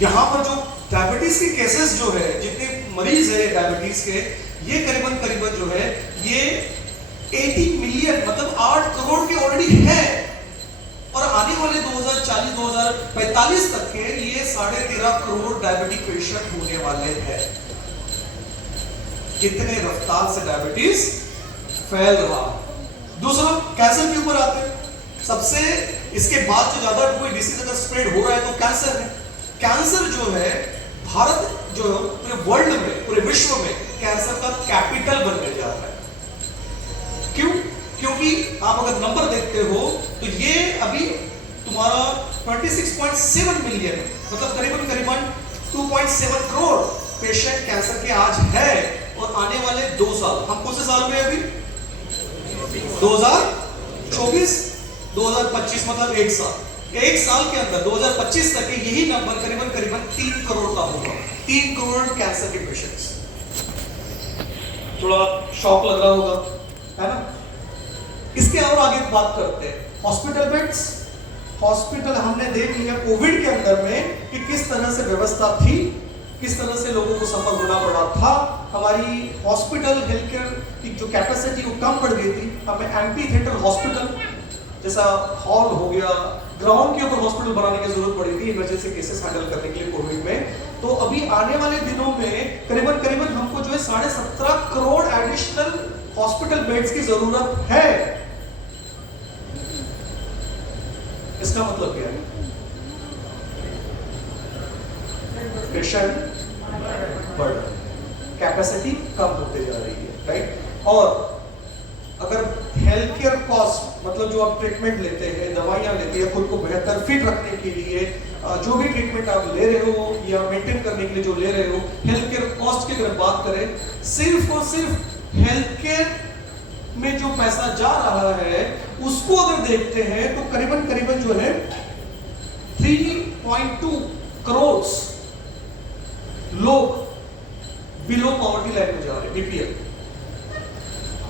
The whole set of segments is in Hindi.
यहाँ पर जो डायबिटीज के केसेस जो है, जितने मरीज है डायबिटीज के, ये करीबन करीबन जो है ये 80 मिलियन मतलब 8 करोड़ के ऑलरेडी है, और आने वाले 2040-2045 तक के ये 13.5 करोड़ डायबिटिक पेशेंट होने वाले हैं। कितने रफ्तार से डायबिटीज फैल रहा। दूसरा, कैंसर के ऊपर आते हैं। सबसे इसके बाद जो ज्यादा कोई डिसीज अगर स्प्रेड हो रहा है तो कैंसर है। कैंसर जो है भारत जो पूरे वर्ल्ड में, पूरे विश्व में कैंसर का कैपिटल बनने जा रहा है। क्यों? क्योंकि आप अगर नंबर देखते हो तो ये अभी तुम्हारा 26.7 मिलियन मतलब करीबन करीबन 2.7 करोड़ पेशेंट कैंसर के आज है, और आने वाले 2 साल, हम कौन से साल में अभी 2024 2025 मतलब 1 साल, 1 साल के अंदर 2025 तक यही नंबर करीबन करीबन 3 करोड़ का होगा। 3 करोड़ कैंसर के पेशेंट्स। थोड़ा शॉक लग रहा होगा, है ना? इसके और आगे बात करते हैं हॉस्पिटल बेड्स। हॉस्पिटल हमने देख लिया कोविड के अंदर में कि किस तरह से व्यवस्था थी, किस तरह से लोगों को सफर होना पड़ा था। हमारी हॉस्पिटल हेल्थ केयर की जो कैपेसिटी वो कम पड़ गई थी। हमें एम्पी थिएटर हॉस्पिटल जैसा हॉल हो गया, ग्राउंड के ऊपर हॉस्पिटल बनाने की जरूरत पड़ी थी इमरजेंसी केसेस हैंडल करने के लिए कोविड में। तो अभी आने वाले दिनों में करीबन करीबन हमको जो है 17.5 करोड़ एडिशनल हॉस्पिटल बेड्स की जरूरत है। इसका मतलब क्या है? पेशेंट बढ़, कैपेसिटी कम होते जा रही है, राइट? और अगर हेल्थ केयर कॉस्ट मतलब जो आप ट्रीटमेंट लेते हैं, दवाइयां लेते हैं, खुद को बेहतर फिट रखने के लिए जो भी ट्रीटमेंट आप ले रहे हो या मेंटेन करने के लिए जो ले रहे हो, हेल्थ केयर कॉस्ट की अगर बात करें, सिर्फ और सिर्फ हेल्थ केयर में जो पैसा जा रहा है उसको अगर देखते हैं तो करीबन करीबन जो है 3.2 करोड़ लोग बिलो पॉवर्टी लाइन में जा रहे हैं, बीपीएल।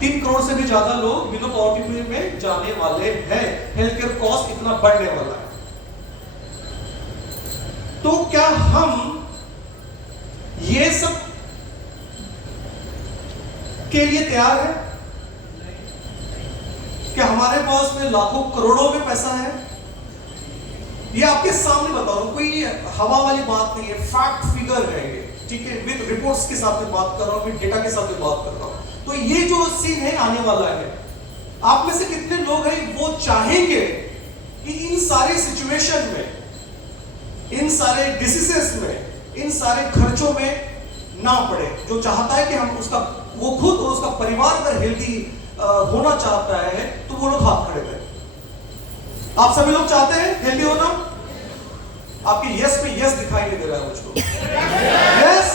3 करोड़ से भी ज्यादा लोग बिलो पॉवर्टी में जाने वाले हैं। हेल्थ केयर कॉस्ट इतना बढ़ने वाला है। तो क्या हम ये सब के लिए तैयार है? क्या हमारे पास में लाखों करोड़ों में पैसा है? ये आपके सामने बता रहा हूं, कोई हवा वाली बात नहीं है, फैक्ट फिगर है ये, ठीक है? विद रिपोर्ट्स के साथ में बात कर रहा हूं, विद डेटा के साथ में बात कर रहा हूं। तो ये जो सीन है आने वाला है। आप में से कितने लोग हैं वो चाहेंगे कि इन सारे सिचुएशन में, इन सारे डिसीजेस में, इन सारे खर्चों में ना पड़े? जो चाहता है कि हम उसका, वो खुद और उसका परिवार अगर हेल्दी होना चाहता है तो वो लोग हाथ खड़े करें। आप सभी लोग चाहते हैं हेल्दी होना? आपके यस पे यस दिखाई नहीं दे रहा है मुझको। यस,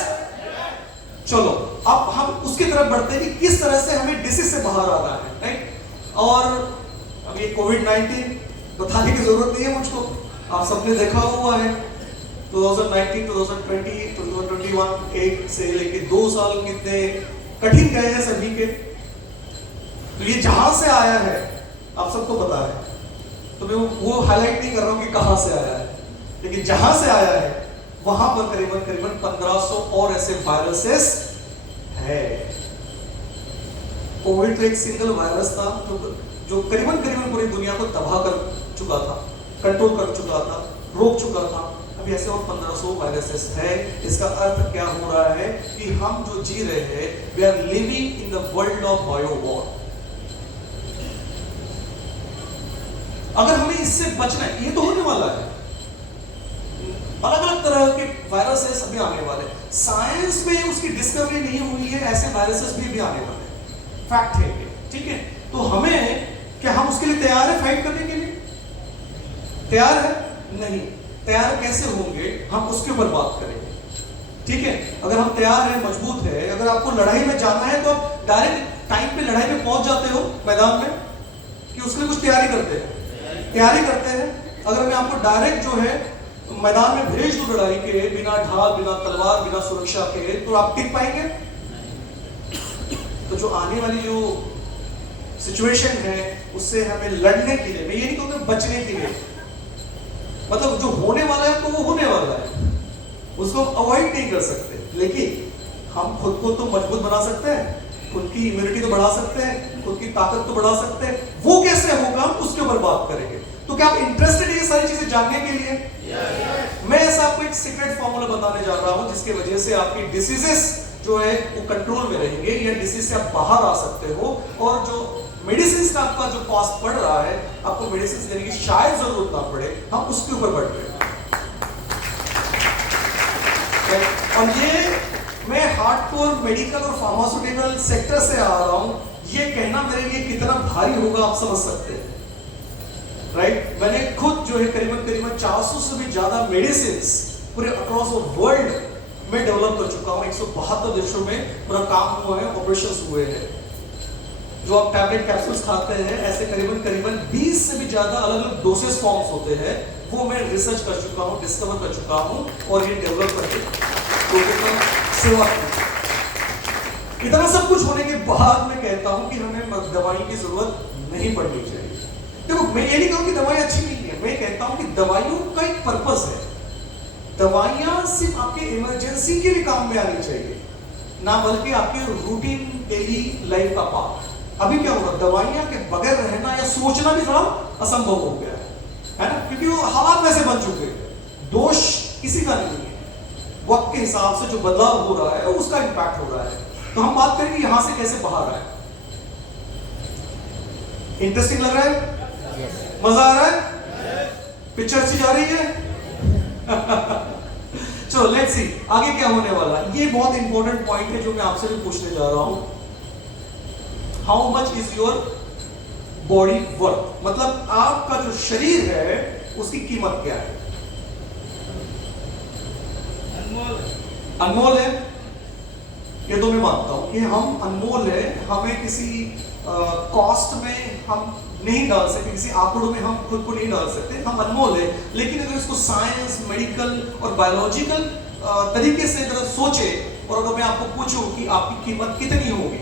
चलो अब हम उसकी तरफ बढ़ते हैं कि किस तरह से हमें डिसीज से बाहर आना है, राइट? और अब ये कोविड-19 बताने की जरूरत नहीं है मुझको, आप सबने देखा हुआ है। 2019, 2020, 2021 एक से लेके 2 साल कितने कठिन गए हैं सभी के। तो ये जहां से आया है आप सबको पता है, तो मैं वो हाईलाइट नहीं कर रहा हूं कि कहां से आया है, लेकिन जहां से आया है वहां पर करीबन करीबन 1500 और ऐसे वायरसेस है। कोविड तो एक सिंगल वायरस था जो करीबन करीबन पूरी दुनिया को तबाह कर चुका था, कंट्रोल कर चुका था, रोक चुका था। अभी ऐसे और 1500 वायरसेस है। इसका अर्थ क्या हो रहा है कि हम जो जी रहे हैं, we are living in the world of bio war. अगर हमें इससे बचना है, ये तो होने वाला है, अलग अलग तरह के वायरसेस अभी आने वाले। साइंस में उसकी डिस्कवरी नहीं हुई है, ऐसे वायरसेस भी आने वाले, फैक्ट है ये, ठीक है? तो हमें, क्या हम उसके लिए तैयार है? फाइट करने के लिए तैयार है? नहीं। तैयार कैसे होंगे हम उसके ऊपर बात करेंगे, ठीक है? अगर हम तैयार हैं, मजबूत है, अगर आपको लड़ाई में जाना है तो आप डायरेक्ट टाइम पे लड़ाई में पहुंच जाते हो मैदान में, कि उसके लिए कुछ तैयारी करते हैं? तैयारी करते हैं। अगर मैं आपको डायरेक्ट जो है मैदान में भेज दूं लड़ाई के, बिना ढाल, बिना तलवार, बिना सुरक्षा के, तो आप टिक पाएंगे? तो जो आने वाली जो सिचुएशन है उससे हमें लड़ने के लिए, मैं ये नहीं कहूँगा बचने के लिए, मतलब जो होने वाला है तो वो होने वाला है, उसको अवॉइड नहीं कर सकते, लेकिन हम खुद को तो मजबूत बना सकते हैं, खुद की इम्यूनिटी तो बढ़ा सकते हैं, खुद की ताकत तो बढ़ा सकते हैं। वो कैसे होगा हम उसके ऊपर बात करेंगे। तो क्या आप इंटरेस्टेड हैं ये सारी चीजें जानने के लिए? मैं ऐसा आपको एक सीक्रेट फॉर्मूला बताने जा रहा हूं जिसकी वजह से आपकी डिसीजेस जो है वो कंट्रोल में रहेंगे, या डिसीज से आप बाहर आ सकते हो, और जो मेडिसिन का आपका जो कॉस्ट पड़ रहा है, आपको मेडिसिन लेने की शायद जरूरत ना पड़े, हम उसके ऊपर बढ़ रहे हैं। और ये मैं हार्डकोर मेडिकल और फार्मास्यूटिकल सेक्टर से आ रहा हूं, ये कहना मेरे लिए कितना भारी होगा आप समझ सकते हैं, राइट? मैंने खुद जो है करीबन 400 से भी ज्यादा मेडिसिन पूरे अक्रॉस वर्ल्ड में डेवलप कर चुका हूं। 172 देशों में पूरा काम हुआ है, ऑपरेशंस हुए हैं। जो आप टैबलेट कैप्सूल्स खाते हैं, ऐसे करीबन 20 से भी ज्यादा अलग अलग डोसेज फॉर्म्स होते हैं, वो मैं रिसर्च कर चुका हूं, डिस्कवर कर चुका हूं, और ये डेवलप करके लोगों का सेवा की। इतना सब कुछ होने के बाद मैं कहता हूं कि हमें दवाई की जरूरत नहीं पड़नी चाहिए। देखो, मैं ये नहीं कहूं कि दवाई अच्छी नहीं है, मैं कहता हूं कि दवाइयों का एक पर्पस है। दवाइयां सिर्फ आपके इमरजेंसी के लिए काम में आनी चाहिए, ना बल्कि आपके रूटीन डेली लाइफ का पार्ट। अभी क्या होगा, दवाइयां के बगैर रहना या सोचना भी थोड़ा असंभव हो गया है ना, क्योंकि वो हालात वैसे बन चुके हैं। दोष किसी का नहीं है, वक्त के हिसाब से जो बदलाव हो रहा है उसका इंपैक्ट हो रहा है। तो हम बात करेंगे यहां से कैसे बाहर आए। इंटरेस्टिंग लग रहा है? मजा आ रहा है? पिक्चर अच्छी जा रही है? चलो लेट्स सी आगे क्या होने वाला है। ये बहुत इंपॉर्टेंट पॉइंट है जो मैं आपसे भी पूछने जा रहा हूं। How much is your body worth? मतलब आपका जो शरीर है उसकी कीमत क्या है? अनमोल है, ये तो मैं मानता हूं कि हम अनमोल है। हमें किसी कॉस्ट में हम नहीं डाल सकते, किसी आंकड़ों में हम खुद को नहीं डाल सकते, हम अनमोल है। लेकिन अगर इसको साइंस, मेडिकल और बायोलॉजिकल तरीके से अगर सोचे, और अगर मैं आपको पूछूं कि आपकी कीमत कितनी होगी,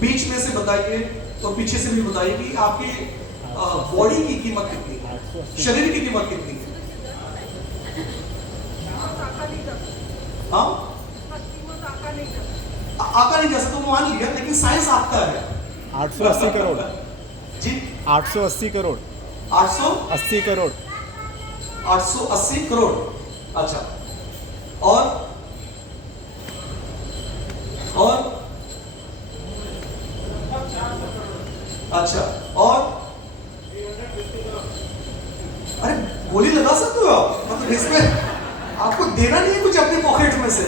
बीच में से बताइए तो पीछे से भी बताइए कि आपके बॉडी की कीमत कितनी है, शरीर की कीमत कितनी है? हाँ, आका नहीं जा सकता तो मान लिया, लेकिन साइंस आका है। 880 करोड़ जी, 880 करोड़ 880 करोड़ 880 करोड़। अच्छा, और अच्छा, और अरे गोली लगा सकते हो आप, मतलब इसमें आपको देना नहीं है कुछ अपने पॉकेट में से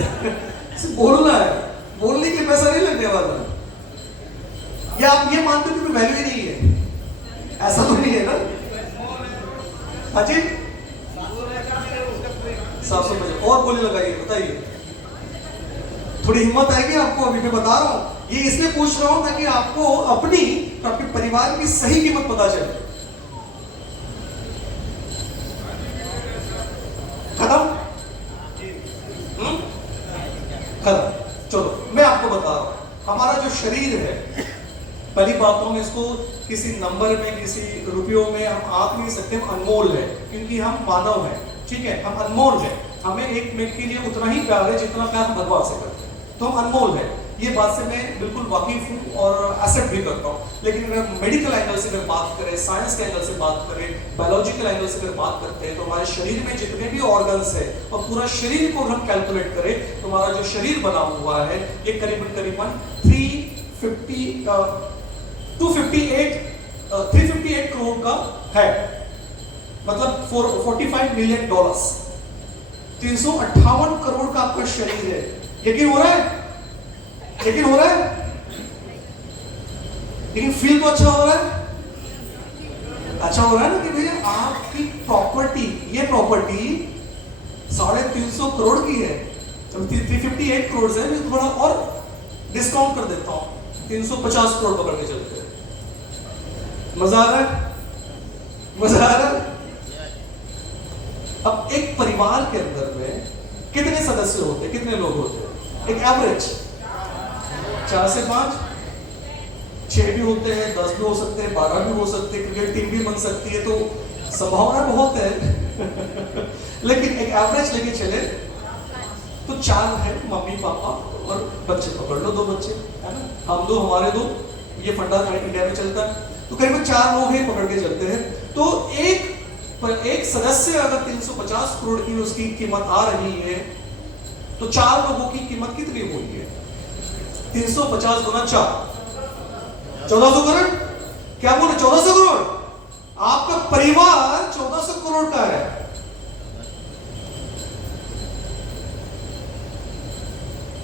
बोलना है, बोलने के पैसा नहीं लगने वाला। या आप ये मानते हो कि वैल्यू ही नहीं है? ऐसा तो नहीं है ना? हाँ जी, 750 और गोली लगाइए, बताइए। थोड़ी हिम्मत आएगी आपको, अभी मैं बता रहा हूं। ये इसलिए पूछ रहा हूं ताकि आपको अपनी और आपके परिवार की सही कीमत पता चले। खत्म? खत्म। चलो मैं आपको बता रहा हूं, हमारा जो शरीर है, पहली बात तो हम इसको किसी नंबर में, किसी रुपयों में हम आंक नहीं सकते। हम अनमोल है क्योंकि हम मानव हैं, ठीक है? हम अनमोल है। हमें एक मिनट के लिए उतना ही प्यार है जितना प्यार हम भगवान से करते हैं, तो हम अनमोल है। ये बात से मैं बिल्कुल वाकिफ हूँ और एक्सेप्ट भी करता हूँ। लेकिन अगर मेडिकल एंगल से अगर बात करें, साइंस के एंगल से बात करें, बायोलॉजिकल एंगल से अगर बात करते हैं, तो हमारे शरीर में जितने भी ऑर्गन्स है और पूरा शरीर को हम कैलकुलेट करें तो हमारा जो शरीर बना हुआ है ये करीबन 358 करोड़ का है, मतलब $45 मिलियन। 358 करोड़ का आपका शरीर है। यकीन हो रहा है? यकीन हो रहा है? लेकिन फील तो अच्छा हो रहा है? अच्छा हो रहा है ना कि भैया आपकी प्रॉपर्टी, ये प्रॉपर्टी 350 करोड़ की है। 358 करोड़ से मैं थोड़ा और डिस्काउंट कर देता हूं, 350 करोड़ पकड़ के चलते हैं। मजा आ रहा है? मजा आ रहा है? अब एक परिवार के अंदर में कितने सदस्य होते हैं, कितने लोग होते हैं? एक एवरेज 4 से 5, 6 भी होते हैं, 10 भी हो सकते हैं, 12 भी हो सकते हैं, क्रिकेट टीम भी बन सकती है, तो संभावना बहुत है। लेकिन एक एवरेज लेके चले तो 4 है, मम्मी पापा और बच्चे पकड़ लो, 2 बच्चे है ना, हम 2 हमारे 2, ये फंडा इंडिया में चलता है। तो करीबन 4 लोग हैं पकड़ के चलते हैं। तो एक सदस्य अगर 350 करोड़ की उसकी कीमत आ रही है तो 4 लोगों की कीमत कितनी हुई है? 350 गुना 4, 1400 करोड़। क्या बोले? 1400 करोड़। आपका परिवार 1400 करोड़ का है।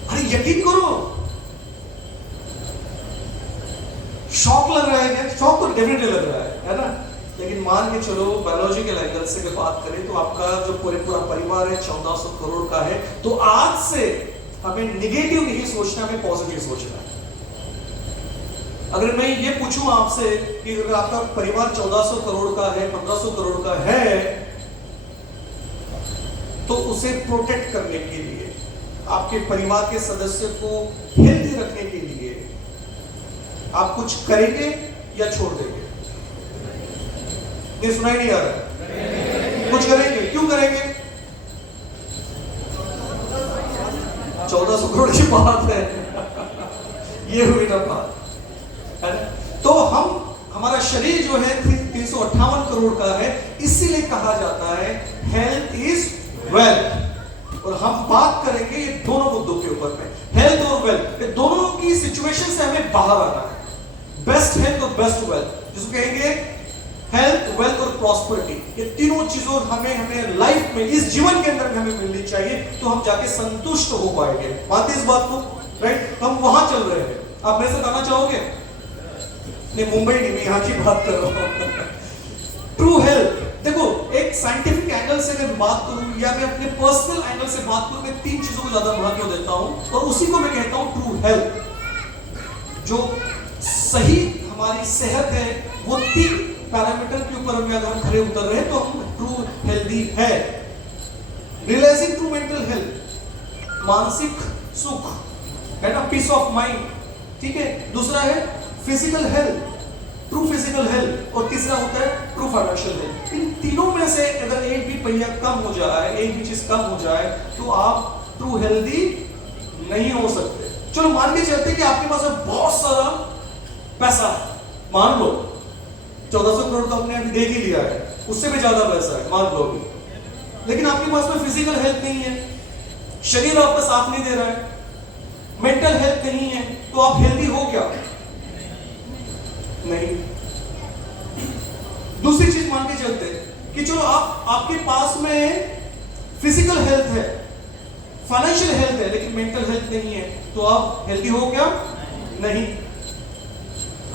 अरे यकीन करो, शौक लग रहा है क्या? शौक तो डेफिनेटली लग रहा है ना, लेकिन मान के चलो बायोलॉजिकल एंगल से अगर बात करें तो आपका जो पूरा परिवार है 1400 करोड़ का है। तो आज से हमें निगेटिव नहीं सोचना, हमें पॉजिटिव सोचना है। अगर मैं ये पूछूं आपसे कि अगर आपका परिवार 1400 करोड़ का है, 1500 करोड़ का है, तो उसे प्रोटेक्ट करने के लिए, आपके परिवार के सदस्य को हेल्दी रखने के लिए आप कुछ करेंगे या छोड़ देंगे? ये सुनाई नहीं आ रहा? कुछ करेंगे। क्यों करेंगे? 1400 करोड़ की बात है ये हुई ना बात, है ना? तो हमारा शरीर जो है 358 करोड़ का है, इसीलिए कहा जाता है हेल्थ इज वेल्थ। और हम बात करेंगे ये दोनों मुद्दों के ऊपर में, हेल्थ और वेल्थ। ये दोनों की सिचुएशन से हमें बाहर आना है। बेस्ट हेल्थ और बेस्ट वेल्थ, जिसको कहेंगे हेल्थ, वेल्थ और प्रॉस्पेरिटी। ये तीनों चीजों हमें लाइफ में, इस जीवन के अंदर हमें मिलनी चाहिए, तो हम जाके संतुष्ट हो पाएंगे। बात इस बात को, राइट? हम वहां चल रहे हैं। आप मेरे साथ आना चाहोगे? नहीं, मुंबई नहीं, मैं यहाँ की बात कर रहा हूँ। ट्रू हेल्थ, देखो एक साइंटिफिक एंगल से अगर बात करूं या मैं अपने पर्सनल एंगल से बात करूं, मैं 3 चीजों को ज्यादा महत्व देता हूं और उसी को मैं कहता हूं ट्रू हेल्थ। जो सही हमारी सेहत है वो 3 पैरामीटर के ऊपर अगर हम खड़े उतर रहे हैं तो हम ट्रू हेल्दी है। रियलाइजिंग ट्रू मेंटल हेल्थ, मानसिक सुख है ना, पीस ऑफ माइंड, ठीक है। दूसरा है physical health, true physical health, और तीसरा होता है ट्रू फाइनेंशियल हेल्थ। इन तीनों में से अगर एक भी पहिया कम हो जाए, एक भी चीज कम हो जाए, तो आप ट्रू हेल्दी नहीं हो सकते। चलो मान के चलते कि आपके पास बहुत सारा पैसा है, मान लो 1400 करोड़ तो आपने अभी देख ही लिया है, उससे भी ज्यादा पैसा है मान लो अभी, लेकिन आपके पास में फिजिकल हेल्थ नहीं है, शरीर आपका साथ नहीं दे रहा है, मेंटल हेल्थ नहीं है, तो आप हेल्दी हो क्या? नहीं। दूसरी चीज मान के चलते कि चलो आपके पास में फिजिकल हेल्थ है, फाइनेंशियल हेल्थ है, लेकिन मेंटल हेल्थ नहीं है, तो आप हेल्दी हो क्या? नहीं।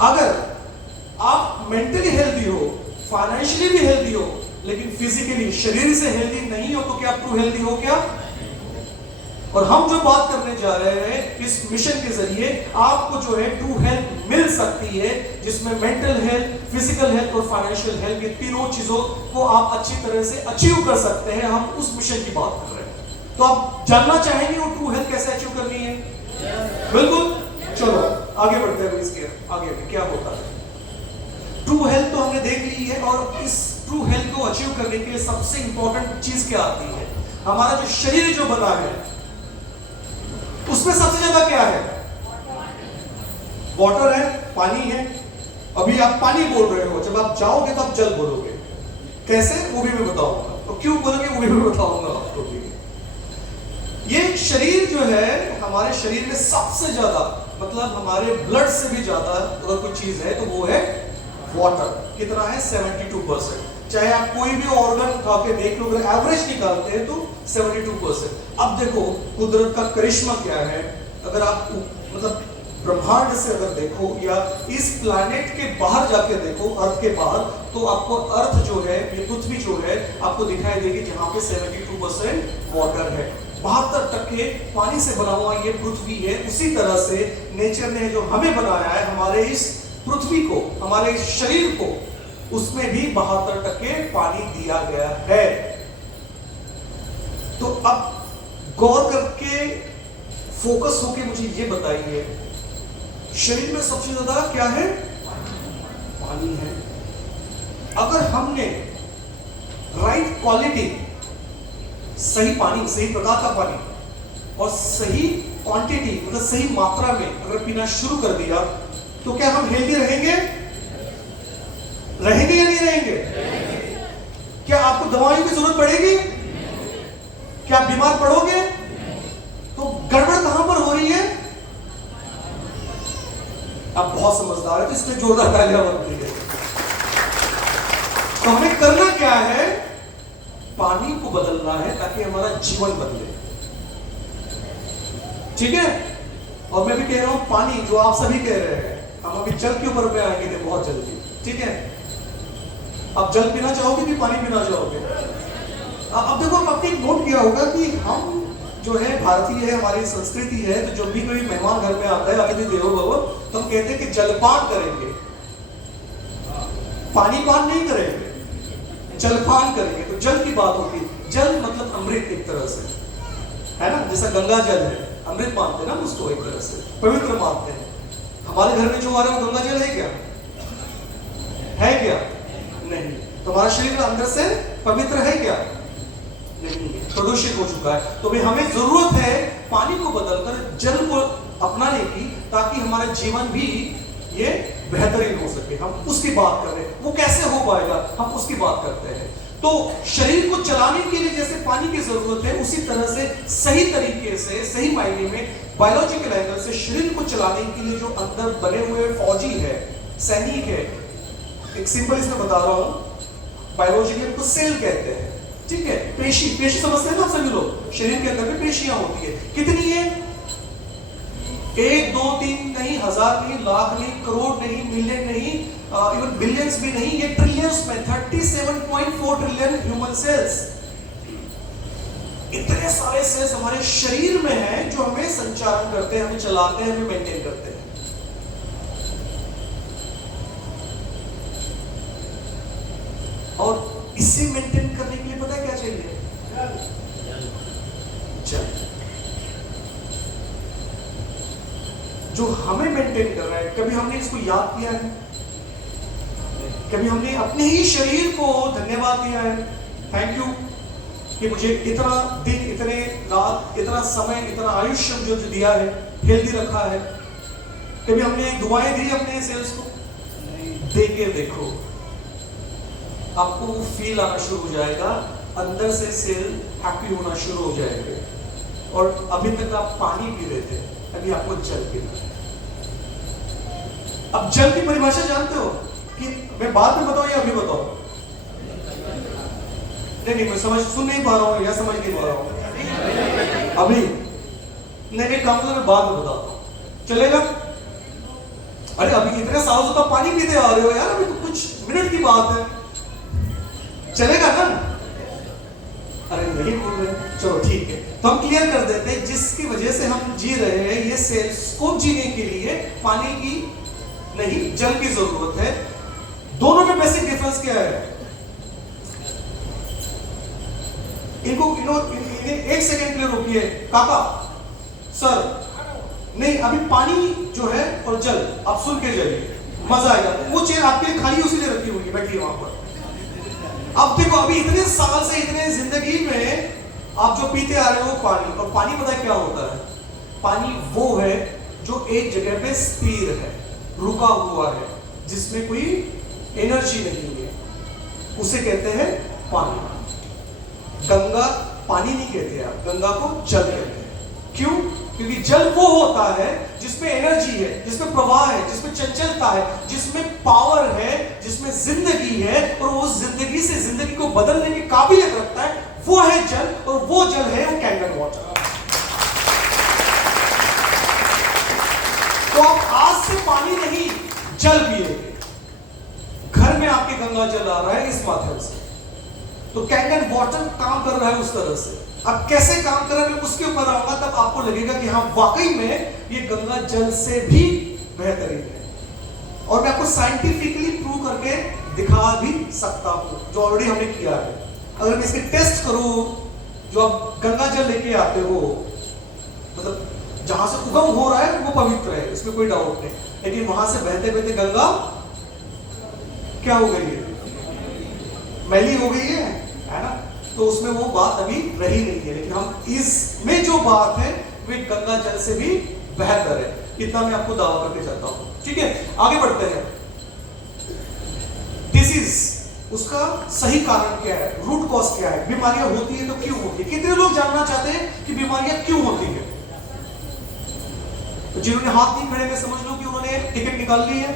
अगर आप मेंटली हेल्दी हो, फाइनेंशियली भी हेल्दी हो, लेकिन फिजिकली शरीर से हेल्दी नहीं हो, तो क्या आप ट्रू हेल्दी हो क्या? और हम जो बात करने जा रहे हैं इस मिशन के जरिए, आपको जो है ट्रू हेल्थ मिल सकती है, जिसमें मेंटल हेल्थ, फिजिकल हेल्थ और फाइनेंशियल हेल्थ, ये तीनों चीजों को आप अच्छी तरह से अचीव कर सकते हैं। हम उस मिशन की बात कर रहे हैं, तो आप जानना चाहेंगे वो ट्रू हेल्थ कैसे अचीव करनी है? बिल्कुल, चलो आगे बढ़ते हैं। इसके आगे में क्या होता है? ट्रू हेल्थ तो हमने देख ली है, और इस ट्रू हेल्थ को अचीव करने के लिए सबसे इंपॉर्टेंट चीज क्या आती है? हमारा जो शरीर जो बना है उसमें सबसे ज्यादा क्या है? वाटर है, पानी है। अभी आप पानी बोल रहे हो, जब आप जाओगे तो आप जल बोलोगे। कैसे? वो भी मैं बताऊंगा, तो क्यों बोलोगे वो भी मैं बताऊंगा आपको भी। ये शरीर जो है, हमारे शरीर में सबसे ज्यादा, मतलब हमारे ब्लड से भी ज्यादा अगर कोई चीज है तो वो है वाटर। कितना है? 72%। चाहे आप कोई भी ऑर्गन उठा के देख लो, अगर एवरेज निकालते हैं तो 72%। अब देखो कुदरत का करिश्मा क्या है। अगर आप मतलब ब्रह्मांड से अगर देखो या इस प्लैनेट के बाहर जाके देखो, अर्थ के बाहर, तो आपको अर्थ जो है, ये पृथ्वी जो है, आपको दिखाई देगी जहां पे 72% वाटर है। 72% पानी से बना हुआ ये पृथ्वी है। उसी तरह से नेचर ने जो हमें बनाया है, हमारे इस पृथ्वी को, हमारे इस शरीर को, उसमें भी 72% पानी दिया गया है। तो अब गौर करके फोकस होके मुझे ये बताइए, शरीर में सबसे ज्यादा क्या है? पानी है। अगर हमने राइट क्वालिटी सही पानी, सही प्रकार का पानी और सही क्वांटिटी मतलब सही मात्रा में अगर पीना शुरू कर दिया तो क्या हम हेल्दी रहेंगे? रहेंगे या नहीं रहेंगे? क्या आपको दवाइयों की जरूरत पड़ेगी? क्या आप बीमार पड़ोगे? तो गड़बड़ कहां पर हो रही है? आप बहुत समझदार है तो इसलिए जोरदार तालियां बनती है। तो हमें करना क्या है? पानी को बदलना है ताकि हमारा जीवन बदले। ठीक है? और मैं भी कह रहा हूं पानी जो आप सभी कह रहे हैं, हम अभी जल के ऊपर में आएंगे थे बहुत जल्दी। ठीक है? आप जल पीना चाहोगे कि पानी पीना चाहोगे? अब देखो, आपने एक नोट किया होगा कि हम जो है भारतीय है, हमारी संस्कृति है, तो जब भी कोई मेहमान घर में आता है अतिथि देवो भव, तो हम कहते हैं कि जलपान करेंगे, पानी पान नहीं करेंगे, जलपान करेंगे। तो जल की बात होती है। जल मतलब अमृत एक तरह से, है ना? जैसा गंगा जल है, अमृत मानते हैं ना उसको, एक तरह से पवित्र मानते हैं। हमारे घर में जो आ रहा है वो गंगा जल है क्या? है क्या? नहीं। तो हमारा शरीर अंदर से पवित्र है क्या? नहीं, प्रदूषित हो चुका है। तो भाई हमें जरूरत है पानी को बदलकर जल को अपनाने की, ताकि हमारा जीवन भी ये बेहतरीन हो सके। हम उसकी बात कर रहे हैं। वो कैसे हो पाएगा, हम उसकी बात करते हैं। तो शरीर को चलाने के लिए जैसे पानी की जरूरत है, उसी तरह से सही तरीके से, सही मायने में, बायोलॉजिकल एंगल से शरीर को चलाने के लिए जो अंदर बने हुए फौजी है, सैनिक है, एक सिंपल इसमें बता रहा हूं, बायोलॉजिकल को सेल कहते हैं। ठीक है? पेशी, पेशी समझते हैं ना सभी लोग? शरीर के अंदर में पेशियां होती है। कितनी है? 1 2 3 नहीं, 1000 नहीं, लाख नहीं, करोड़ नहीं, मिलियन नहीं, इवन बिलियंस भी नहीं, ये ट्रिलियंस में 37.4 ट्रिलियन ह्यूमन सेल्स। इतने सारे सेल्स हमारे शरीर में हैं जो हमें संचालन करते हैं, हमें चलाते हैं, हमें मेंटेन करते हैं। और इसे मेंटेन करने के लिए पता है क्या चाहिए? जल। जो हमें मेंटेन कर रहा है, कभी हमने इसको याद किया है? कभी हमने अपने ही शरीर को धन्यवाद दिया है? थैंक यू कि मुझे इतना दिन, इतने रात, इतना समय, इतना आयुष्य जो दिया है, हेल्दी रखा है। कभी हमने दुआएं दी अपने सेल्स को? दे के देखो, आपको वो फील आना शुरू हो जाएगा, अंदर से सेल हैप्पी होना शुरू हो जाएंगे। और अभी तक आप पानी पी रहे थे, अभी आपको जल पीना है। अब जल की परिभाषा जानते हो कि मैं बाद में बताऊं या अभी बताऊं? नहीं, मैं सुन नहीं पा रहा हूं या समझ नहीं पा रहा हूं अभी? नहीं, काम तो मैं बाद में बताता हूं, चलेगा? अरे अभी इतने सालों से तो पानी पीते आ रहे हो यार, अभी तो कुछ मिनट की बात है, चलेगा ना? अरे नहीं बोल रहे, चलो ठीक है। तो हम क्लियर कर देते हैं, जिसकी वजह से हम जी रहे हैं, ये सेल्स को जीने के लिए पानी की नहीं, जल की जरूरत है। दोनों में बेसिक डिफरेंस क्या है? इन्हें एक सेकेंड के लिए रोकिए काका, सर। नहीं, अभी पानी जो है और जल, आप सुन के जाइए, मजा आएगा। वो चेयर आपके लिए खाली उसी लिए रखी हुई है, बैठिए वहां पर। अब देखो, अभी इतने साल से, इतने जिंदगी में आप जो पीते आ रहे हो पानी, और पानी पता है क्या होता है? पानी वो है जो एक जगह पे स्थिर है, रुका हुआ है, जिसमें कोई एनर्जी नहीं है, उसे कहते हैं पानी। गंगा पानी नहीं कहते आप, गंगा को जल कहते हैं। क्यों? क्योंकि जल वो होता है जिसमें एनर्जी है, जिसमें प्रवाह है, जिसमें चंचलता है, जिसमें पावर है, जिसमें जिंदगी है, और वो जिंदगी से जिंदगी को बदलने की काबिलियत रखता है, वो है जल। और वो जल है वो कैंगन वाटर। तो आप आज से पानी नहीं, जल पिएंगे। घर में आपके गंगा जल आ रहा है इस माध्यम से, तो कैंगन वाटर काम कर रहा है उस तरह से। अब कैसे काम कर रहा है उसके ऊपर आऊंगा, तब आपको लगेगा कि हाँ वाकई में ये गंगा जल से भी बेहतरीन है। और मैं आपको साइंटिफिकली प्रूव करके दिखा भी सकता हूं, जो ऑलरेडी हमने किया है। अगर मैं इसके टेस्ट करूं, जो आप गंगा जल लेके आते हो, मतलब जहां से उगम हो रहा है वो पवित्र है, इसमें कोई डाउट नहीं, लेकिन वहां से बहते बहते गंगा क्या हो गई है? मैली हो गई है ना? तो उसमें वो बात अभी रही नहीं है, लेकिन हम इसमें जो बात है वे गंगा जल से भी बेहतर है, इतना मैं आपको दावा करके चाहता हूं। ठीक है, आगे बढ़ते हैं। डिसीज, उसका सही कारण क्या है, रूट कॉज क्या है, बीमारियां होती है तो क्यों होती है। कितने लोग जानना चाहते हैं कि बीमारियां क्यों होती है? तो जिन्होंने हाथ नहीं खड़े, मैं समझ लो कि उन्होंने टिकट निकाल ली है।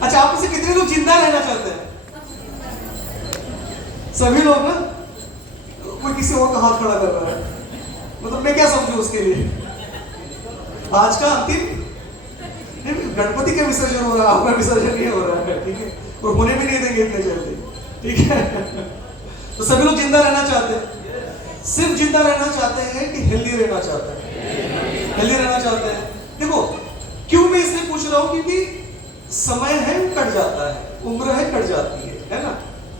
अच्छा, आप में से कितने लोग जिंदा रहना चाहते हैं? सभी लोग ना? कोई किसी और का हाथ खड़ा कर रहा है, मतलब मैं क्या समझू उसके लिए? आज का अंतिम गणपति का विसर्जन हो रहा है, आपका विसर्जन नहीं हो रहा है, ठीक है, और होने भी नहीं देंगे इतने जल्दी, ठीक है। तो सभी लोग जिंदा रहना चाहते हैं, सिर्फ जिंदा रहना चाहते हैं कि हेल्दी रहना चाहते हैं? हेल्दी रहना चाहते हैं। देखो क्यों मैं इसलिए पूछ रहा हूं, क्योंकि समय है कट जाता है, उम्र है कट जाती है ना।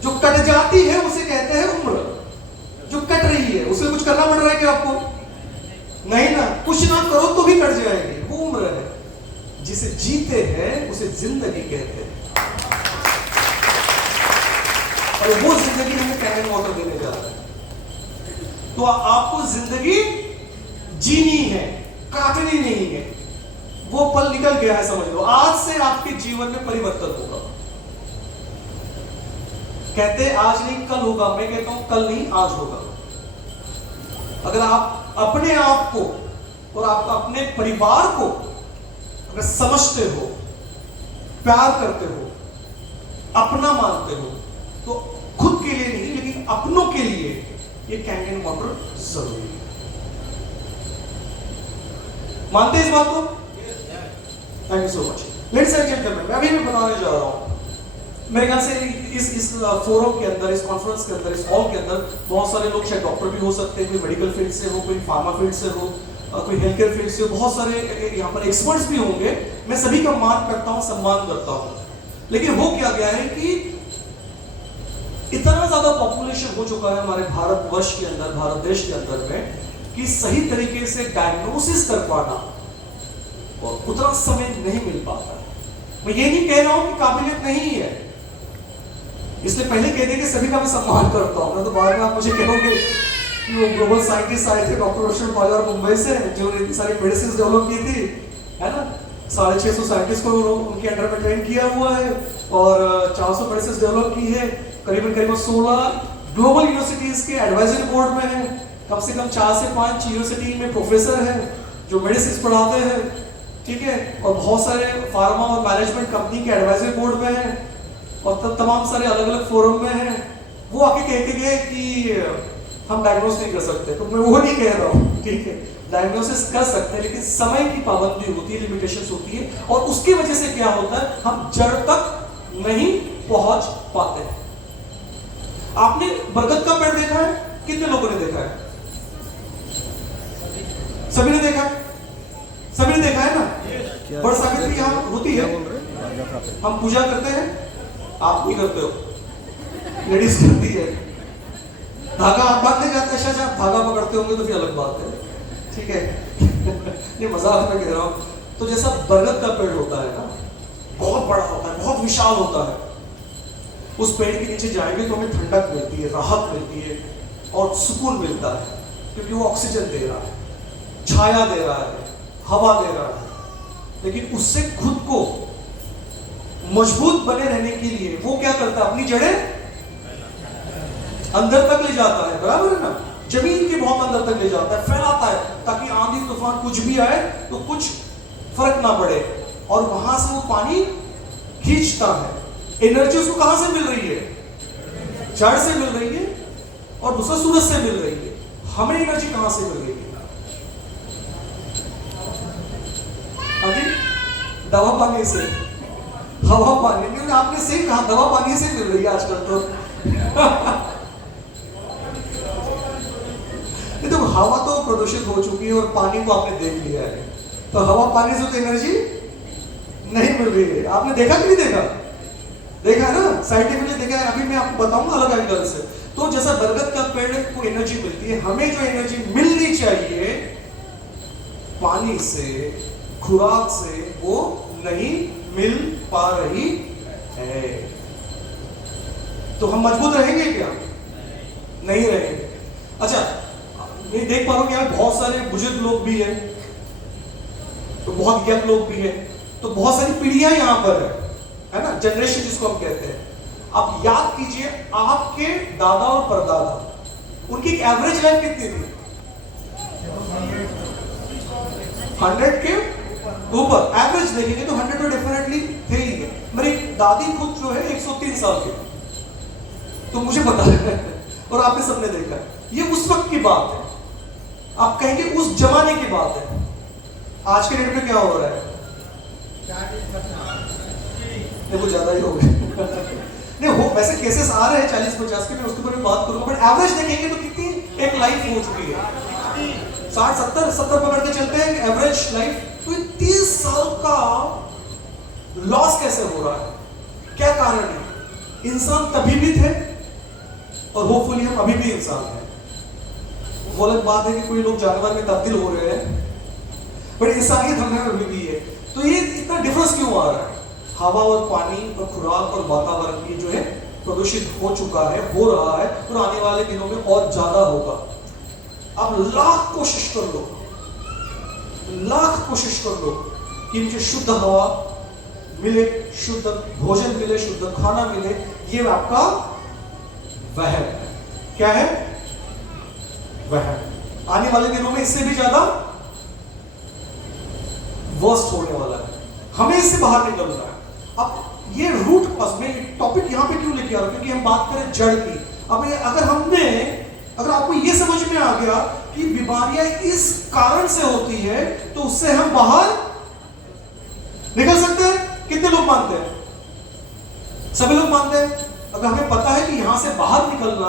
जो कट जाती है उसे कहते हैं उम्र, जो कट रही है उसमें कुछ करना पड़ रहा है क्या आपको? नहीं ना, कुछ ना करो तो भी कट जाएगी, वो उम्र है। जिसे जीते हैं उसे जिंदगी कहते हैं, और वो जिंदगी हमें कैन वाटर देने जा रहा है। तो आपको जिंदगी जीनी है, काटनी नहीं है। वो पल निकल गया है, समझ लो। आज से आपके जीवन में परिवर्तन होगा। कहते आज नहीं कल होगा, मैं कहता हूं कल नहीं आज होगा। अगर आप अपने आप को और आप अपने परिवार को अगर समझते हो, प्यार करते हो, अपना मानते हो, तो खुद के लिए नहीं लेकिन अपनों के लिए ये कैन वाटर जरूरी है। मानते हैं इस बात को? Thank you so much. Ladies and gentleman, मैं अभी भी बताने जा रहा हूं, मेरे ख्याल से इस फोरम के अंदर, इस कॉन्फ्रेंस के अंदर, इस हॉल के अंदर बहुत सारे लोग, शायद डॉक्टर भी हो सकते हैं, कोई मेडिकल फील्ड से हो, कोई फार्मा फील्ड से हो, कोई हेल्थ केयर फील्ड से हो, बहुत सारे यहाँ पर एक्सपर्ट्स भी होंगे। मैं सभी का मान करता हूँ, सम्मान करता हूँ। लेकिन हो क्या गया है कि इतना ज्यादा पॉपुलेशन हो चुका है हमारे भारतवर्ष के अंदर, भारत देश के अंदर में, कि सही तरीके से डायग्नोसिस कर पाना और उतना समय नहीं मिल पाता। मैं ये नहीं कह रहा हूं कि काबिलियत नहीं है, इसलिए पहले कह दें कि सभी का मैं सम्मान करता हूं। मैं तो बाद में आप मुझे कहोगे कि वो ग्लोबल साइंटिस्ट आए थे डॉक्टर रशल पॉलर मुंबई से, जिन्होंने इतनी सारी मेडिसिन डेवलप की थी, है ना। 650 साइंटिस्ट को उनके अंडर में ट्रेन किया हुआ है और 400 मेडिसिन डेवलप की है। करीबन 16 ग्लोबल यूनिवर्सिटीज के एडवाइजरी बोर्ड में है। कम से कम 4 से 5 यूनिवर्सिटी में प्रोफेसर हैं जो मेडिसिन पढ़ाते हैं, ठीक है। और बहुत सारे फार्मा और मैनेजमेंट कंपनी के एडवाइजरी बोर्ड में हैं और तमाम सारे अलग अलग फोरम में हैं। वो आके कहते गए कि हम डायग्नोस नहीं कर सकते, तो मैं वो नहीं कह रहा हूँ, ठीक है। डायग्नोसिस कर सकते हैं, लेकिन समय की पाबंदी होती है, लिमिटेशंस होती है, और उसकी वजह से क्या होता है, हम जड़ तक नहीं पहुंच पाते। आपने बरगद का पेड़ देखा है? कितने लोगों ने देखा है? सभी ने देखा है? सभी ने देखा है ना। बड़ सावित्री यहाँ होती है, हम पूजा करते हैं, आप नहीं करते हो, लेडीज करती है। धागा आप बांधने जाते हैं, शायद आप धागा पकड़ते होंगे तो फिर अलग बात है, ठीक है। ये मजाक में कह रहा हूं। तो जैसा बरगद का पेड़ होता है ना, बहुत बड़ा होता है, बहुत विशाल होता है, उस पेड़ के नीचे जाएंगे तो हमें ठंडक मिलती है, राहत मिलती है और सुकून मिलता है, क्योंकि वो ऑक्सीजन दे रहा है, छाया दे रहा है, हवा दे रहा है। लेकिन उससे खुद को मजबूत बने रहने के लिए वो क्या करता है, अपनी जड़ें अंदर तक ले जाता है, बराबर है ना। जमीन के बहुत अंदर तक ले जाता है, फैलाता है, ताकि आंधी तूफान कुछ भी आए तो कुछ फर्क ना पड़े, और वहां से वो पानी खींचता है। एनर्जी उसको कहां से मिल रही है? जड़ से मिल रही है और दूसरा सूरज से मिल रही है। हमें एनर्जी कहां से मिल रही है? दवा पानी से, हवा पानी नहीं, आपने सही कहा, दवा पानी से मिल रही है आजकल तो। तो हवा तो प्रदूषित हो चुकी है और पानी को आपने देख लिया है, तो हवा पानी से तो एनर्जी नहीं मिल रही है। आपने देखा कि नहीं देखा? देखा है ना, साइंटिफिकली देखा है। अभी मैं आपको बताऊंगा अलग एंगल से। तो जैसा बरगद का पेड़ को एनर्जी मिलती है, हमें जो एनर्जी मिलनी चाहिए पानी से, खुराक से, वो नहीं मिल पा रही है। तो हम मजबूत रहेंगे क्या? नहीं रहेंगे। अच्छा, मैं देख पा रहा हूं कि यहाँ बहुत सारे बुजुर्ग लोग भी हैं, तो बहुत यंग लोग भी हैं, तो बहुत सारी पीढ़ियां यहाँ पर है ना, जनरेशन जिसको हम कहते हैं। आप याद कीजिए, आपके दादा और परदादा, उनकी एवरेज लाइफ कितनी थी? 100 के ऊपर एवरेज देखेंगे तो 100 तो डेफिनेटली थे ही है। मेरी दादी खुद जो है 103 साल की, तो मुझे पता है और आपने सबने देखा है, ये उस वक्त की बात है, आप कहेंगे उस जमाने की बात है। आज के डेट में क्या हो रहा है? देखो ज्यादा ही हो गए नहीं हो, वैसे केसेस आ रहे हैं 40-50 के, मैं उसके ऊपर भी बात करूंगा, बट एवरेज देखेंगे तो कितनी एक लाइफ हो चुकी है, 60-70 पकड़ के चलते हैं एवरेज लाइफ। तो 30 साल का लॉस कैसे हो रहा है? क्या कारण है? इंसान तभी भी थे और होपफुली हम अभी भी इंसान हैं। वो अलग बात है कि कोई लोग जानवर में तब्दील हो रहे हैं, बट इंसानियत हमें अभी भी है। तो ये इतना डिफरेंस क्यों आ रहा है? हवा और पानी और खुराक और वातावरण की जो है प्रदूषित हो चुका है, हो रहा है, और आने वाले दिनों में और ज्यादा होगा। अब लाख कोशिश कर लो कि मुझे शुद्ध हवा मिले, शुद्ध भोजन मिले, शुद्ध खाना मिले, ये आपका वहम है। क्या है? वहम। आने वाले दिनों में इससे भी ज्यादा वर्स्ट होने वाला है, हमें इससे बाहर निकलना है। अब ये रूट कॉज में टॉपिक यहां पे क्यों लेके आ रहा हूं? क्योंकि हम बात करें जड़ की। अब अगर आपको ये समझ में आ गया कि बीमारियां इस कारण से होती है, तो उससे हम बाहर निकल सकते हैं। कितने लोग मानते हैं? सभी लोग मानते हैं। अगर हमें पता है कि यहां से बाहर निकलना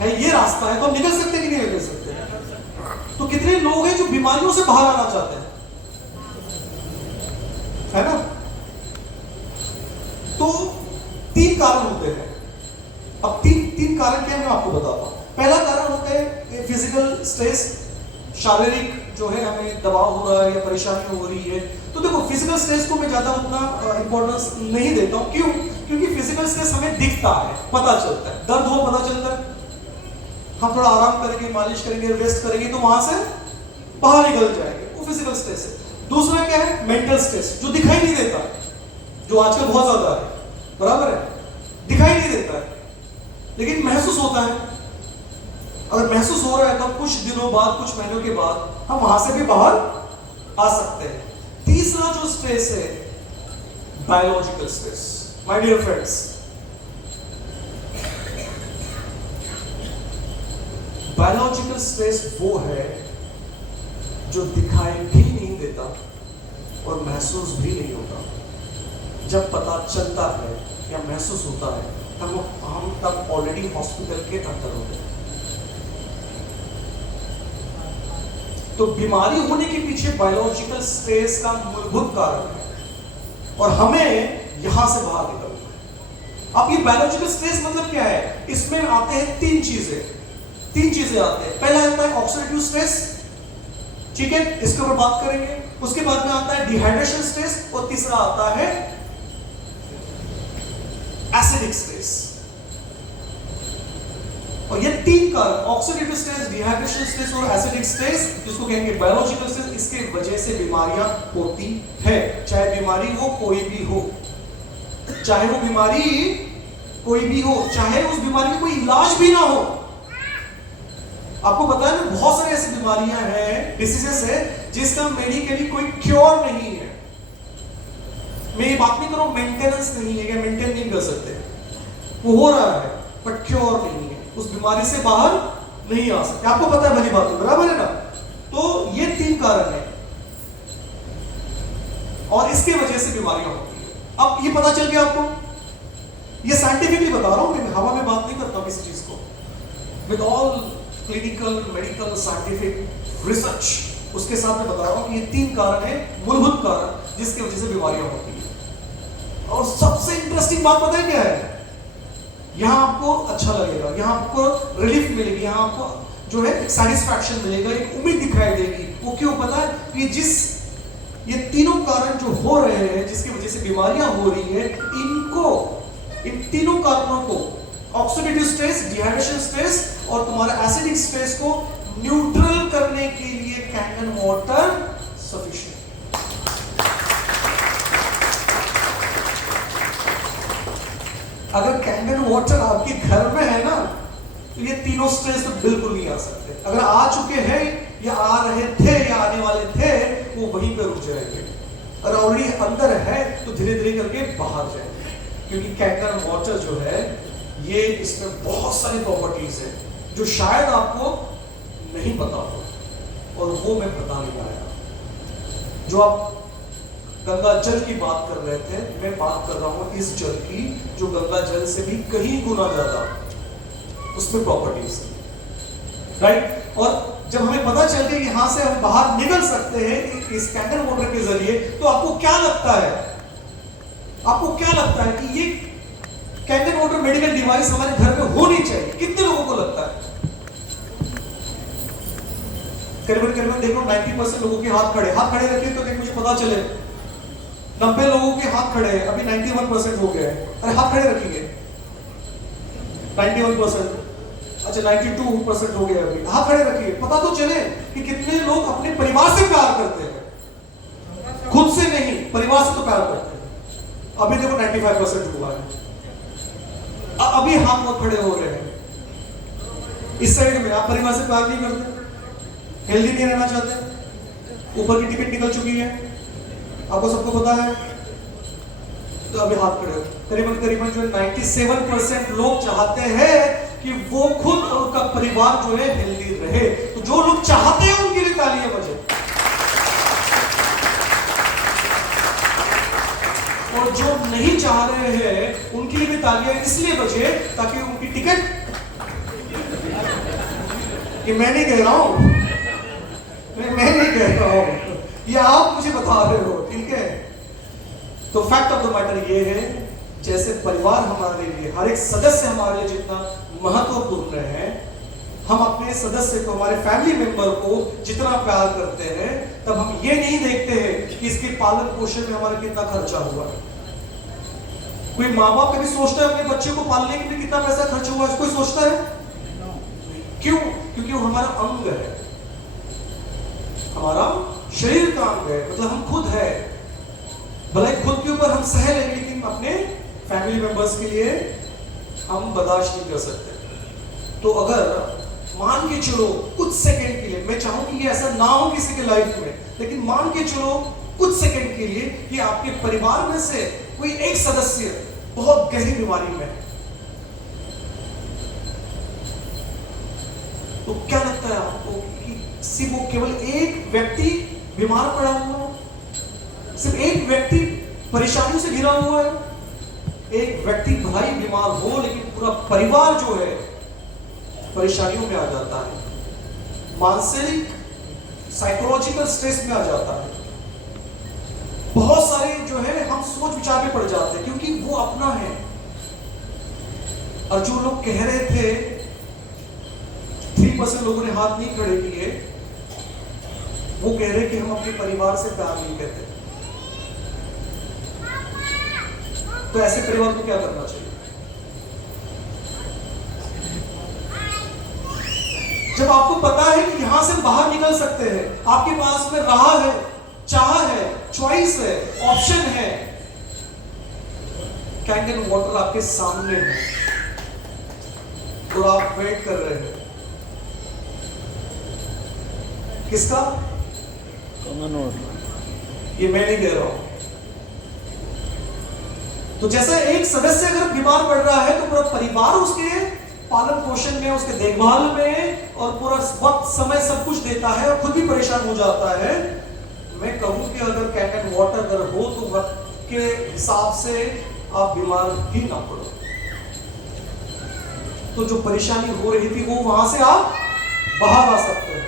है, ये रास्ता है, तो हम निकल सकते हैं कि नहीं निकल सकते? तो कितने लोग हैं जो बीमारियों से बाहर आना चाहते हैं, है ना? तो 3 कारण होते हैं। अब तीन कारण क्या, मैं आपको बताता हूं। पहला कारण होता है फिजिकल स्ट्रेस, शारीरिक जो है हमें दबाव हो रहा है या परेशानी हो रही है। तो देखो, फिजिकल स्ट्रेस को मैं ज्यादा उतना इंपॉर्टेंस नहीं देता हूं। क्यों? क्योंकि फिजिकल स्ट्रेस हमें दिखता है, पता चलता है, दर्द हो पता चलता है, हम थोड़ा आराम करेंगे, मालिश करेंगे, रेस्ट करेंगे, तो वहां से बाहर निकल जाएंगे, वो फिजिकल स्ट्रेस है। दूसरा क्या है? मेंटल स्ट्रेस, जो दिखाई नहीं देता, जो आजकल बहुत ज्यादा है, बराबर है, दिखाई नहीं देता है लेकिन महसूस होता है। अगर महसूस हो रहा है तो कुछ दिनों बाद, कुछ महीनों के बाद हम वहां से भी बाहर आ सकते हैं। तीसरा जो स्ट्रेस है, biological stress. My dear friends, biological stress वो है जो दिखाई भी नहीं देता और महसूस भी नहीं होता। जब पता चलता है या महसूस होता है, हम तब ऑलरेडी हॉस्पिटल के अंदर होते हैं। तो बीमारी होने के पीछे बायोलॉजिकल स्ट्रेस का मूलभूत कारण है और हमें यहां से बाहर निकलना है। अब ये बायोलॉजिकल स्ट्रेस मतलब क्या है? इसमें आते हैं तीन चीजें आते हैं। पहला आता है ऑक्सीडेटिव स्ट्रेस, ठीक है, इसके ऊपर बात करेंगे। उसके बाद में आता है डिहाइड्रेशन स्ट्रेस और तीसरा आता है एसिडिक स्ट्रेस। और ये 3 कारण, ऑक्सीडेटिव स्ट्रेस, डिहाइड्रेशन स्ट्रेस और एसिडिक स्ट्रेस, जिसको कहेंगे बायोलॉजिकल स्ट्रेस, इसके वजह से बीमारियां होती है। चाहे बीमारी हो कोई भी हो, चाहे वो बीमारी कोई भी हो, चाहे उस बीमारी का कोई इलाज भी ना हो। आपको पता है ना, बहुत सारी ऐसी बीमारियां हैं, डिसीजेस है, जिसका मेडिकली कोई क्योर नहीं है। मैं ये बात नहीं कर रहा हूं मेंटेनेंस नहीं है, या मेंटेन नहीं कर सकते, वो हो रहा है बट क्योर नहीं है, उस बीमारी से बाहर नहीं आ सकते। आपको पता है भली बात है, बराबर है ना? तो ये 3 कारण है और इसके वजह से बीमारियां होती है। अब ये पता चल गया आपको, ये साइंटिफिकली बता रहा हूं, मैं हवा में बात नहीं करता किसी चीज को, with all clinical, medical, scientific research, उसके साथ मैं बता रहा हूं कि ये 3 कारण है, मूलभूत कारण, जिसकी वजह से बीमारियां होती है। और सबसे इंटरेस्टिंग बात पता है क्या है? यहां आपको अच्छा लगेगा, यहां आपको रिलीफ मिलेगी, यहां आपको जो है एक सेटिस्फैक्शन मिलेगा, एक उम्मीद दिखाई देगी। वो क्यों? पता है कि ये तीनों कारण जो हो रहे हैं, जिसकी वजह से बीमारियां हो रही है, इन तीनों कारणों को ऑक्सीडेटिव स्ट्रेस, डिहाइड्रेशन स्ट्रेस और तुम्हारा एसिडिक स्ट्रेस को न्यूट्रल करने के लिए कैंगन वाटर सफिशिएंट। अगर कैंगन वाटर आपके घर में है ना, तो ये तीनों स्ट्रेस तो बिल्कुल नहीं आ सकते। अगर आ चुके हैं या आ रहे थे या आने वाले थे, वो वहीं पे रुक जाएंगे। अगर ऑलरेडी अंदर है तो धीरे धीरे करके बाहर जाएंगे, क्योंकि कैंगन वाटर जो है ये इसमें बहुत सारी प्रॉपर्टीज है जो शायद आपको नहीं पता हो, और वो मैं बताने आया। जो आप गंगा जल की बात कर रहे थे, मैं बात कर रहा हूं इस जल की जो गंगा जल से भी कहीं गुना ज्यादा उसमें प्रॉपर्टीज है, राइट। और जब हमें पता चल गया यहां से हम बाहर निकल सकते हैं इस कैंगन वाटर के जरिए, तो आपको क्या लगता है, आपको क्या लगता है कि ये कैंगन वाटर मेडिकल डिवाइस हमारे घर में होनी चाहिए? कितने लोगों को लगता है? करीबन देखो 90% लोगों के हाथ खड़े रखिए तो मुझे पता चले। 90 लोगों के हाथ खड़े हैं, अभी 91% हो गए हैं। अरे हाथ खड़े रखिए। 91%, अच्छा 92% हो गए, अभी हाथ खड़े रखिए। पता तो चले कि कितने लोग अपने परिवार से प्यार करते हैं, खुद से नहीं, परिवार से तो प्यार करते हैं। अभी देखो 95% हुआ है, अभी हाथ बहुत खड़े हो रहे हैं। इस साइड में आप परिवार से प्यार नहीं करते, हेल्दी नहीं रहना चाहते, ऊपर की टिकट निकल चुकी है, आपको सबको पता है, तो अभी हाथ खड़े हो। करीबन जो 97% लोग चाहते हैं कि वो खुद और उनका परिवार जो है हेल्दी रहे। तो जो लोग चाहते हैं उनके लिए तालियां बजे, और जो नहीं चाह रहे हैं उनके लिए भी तालियां इसलिए बजे ताकि उनकी टिकट, कि मैं नहीं कह रहा हूं, मैं नहीं कह रहा हूं, ये आप मुझे बता रहे हो, ठीक है। तो फैक्ट ऑफ द मैटर ये है, जैसे परिवार हमारे लिए, हर एक सदस्य हमारे लिए जितना महत्वपूर्ण है, हम अपने सदस्य को, हमारे फैमिली मेंबर को जितना प्यार करते हैं, तब हम ये नहीं देखते हैं कि इसके पालन पोषण में हमारा कितना खर्चा हुआ है। कोई माँ बाप कभी सोचता है अपने बच्चे को पालने के लिए कितना पैसा खर्च हुआ है? कोई सोचता है? क्यों? क्योंकि वो हमारा अंग है, हमारा शरीर का अंग है, मतलब हम खुद है। भले खुद के ऊपर हम सह लेंगे, लेकिन अपने फैमिली मेंबर्स के लिए हम बर्दाश्त नहीं कर सकते। तो अगर मान के चलो कुछ सेकंड के लिए, मैं चाहूं कि ये ऐसा ना हो किसी के लाइफ में, लेकिन मान के चलो कुछ सेकंड के लिए कि आपके परिवार में से कोई एक सदस्य बहुत गहरी बीमारी में, तो क्या लगता है आपको कि सिर्फ वो केवल एक व्यक्ति बीमार पड़ा हुआ है, सिर्फ एक व्यक्ति परेशानियों से घिरा हुआ है, एक व्यक्ति भलाई बीमार हो लेकिन पूरा परिवार जो है परेशानियों में आ जाता है, मानसिक साइकोलॉजिकल स्ट्रेस में आ जाता है, बहुत सारे जो है हम सोच विचार में पड़ जाते हैं, क्योंकि वो अपना है। और जो लोग कह रहे थे, 3% लोगों ने हाथ नहीं खड़े किए, वो कह रहे कि हम अपने परिवार से प्यार नहीं करते। तो ऐसे परिवार को क्या करना चाहिए? जब आपको पता है कि यहां से बाहर निकल सकते हैं, आपके पास में राह है, चाह है, चॉइस है, ऑप्शन है, कैंगन वाटर आपके सामने है और आप वेट कर रहे हैं किसका? Kangen water. ये मैं नहीं कह रहा हूं। तो जैसे एक सदस्य अगर बीमार पड़ रहा है तो पूरा परिवार उसके पालन पोषण में, उसके देखभाल में और पूरा वक्त समय सब कुछ देता है और खुद भी परेशान हो जाता है। मैं कहूं कि अगर कैंगन वाटर अगर हो तो वक्त के हिसाब से आप बीमार ही ना पड़ो। तो जो परेशानी हो रही थी वो वहां से आप बाहर आ सकते हैं।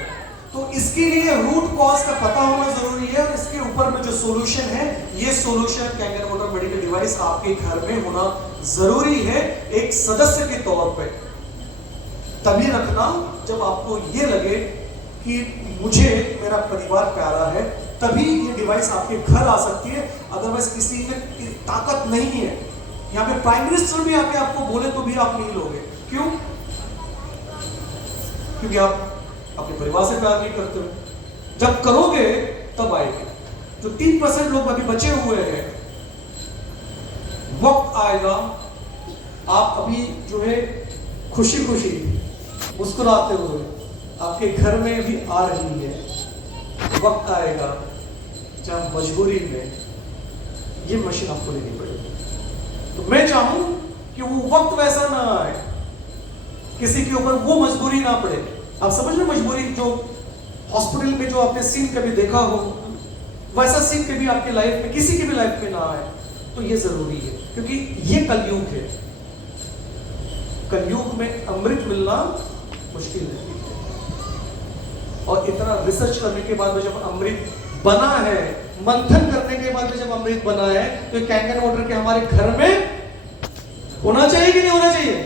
तो इसके लिए रूट कॉज का पता होना जरूरी है और इसके ऊपर में जो सॉल्यूशन है, ये solution Kangen water medical device आपके घर में होना जरूरी है एक सदस्य के तौर पे। तभी रखना जब आपको ये लगे कि मुझे मेरा परिवार प्यारा है, तभी ये डिवाइस आपके घर आ सकती है। अदरवाइज किसी में ताकत नहीं है यहाँ पे प्राइम मिनिस्टर भी आके आपको बोले तो भी आप नहीं लोगे। क्यों? क्योंकि आप अपने परिवार से प्यार नहीं करते हो। जब करोगे तब आएगी। जो 3% लोग अभी बचे हुए हैं, वक्त आएगा आप अभी जो है खुशी खुशी मुस्कुराते हुए आपके घर में भी आ रही है। वक्त आएगा जब मजबूरी में ये मशीन आपको लेनी पड़ेगी। तो मैं चाहूं कि वो वक्त वैसा ना आए, किसी के ऊपर वो मजबूरी ना पड़े। आप समझ रहे मजबूरी, जो हॉस्पिटल में जो आपने सीन कभी देखा हो, वैसा सीन कभी आपके लाइफ में, किसी की भी लाइफ में ना आए। तो ये जरूरी है, क्योंकि ये कलयुग है। कलयुग में अमृत मिलना मुश्किल है। और इतना रिसर्च करने के बाद में जब अमृत बना है, मंथन करने के बाद में जब अमृत बना है, तो कैंगन वाटर के हमारे घर में होना चाहिए कि नहीं होना चाहिए?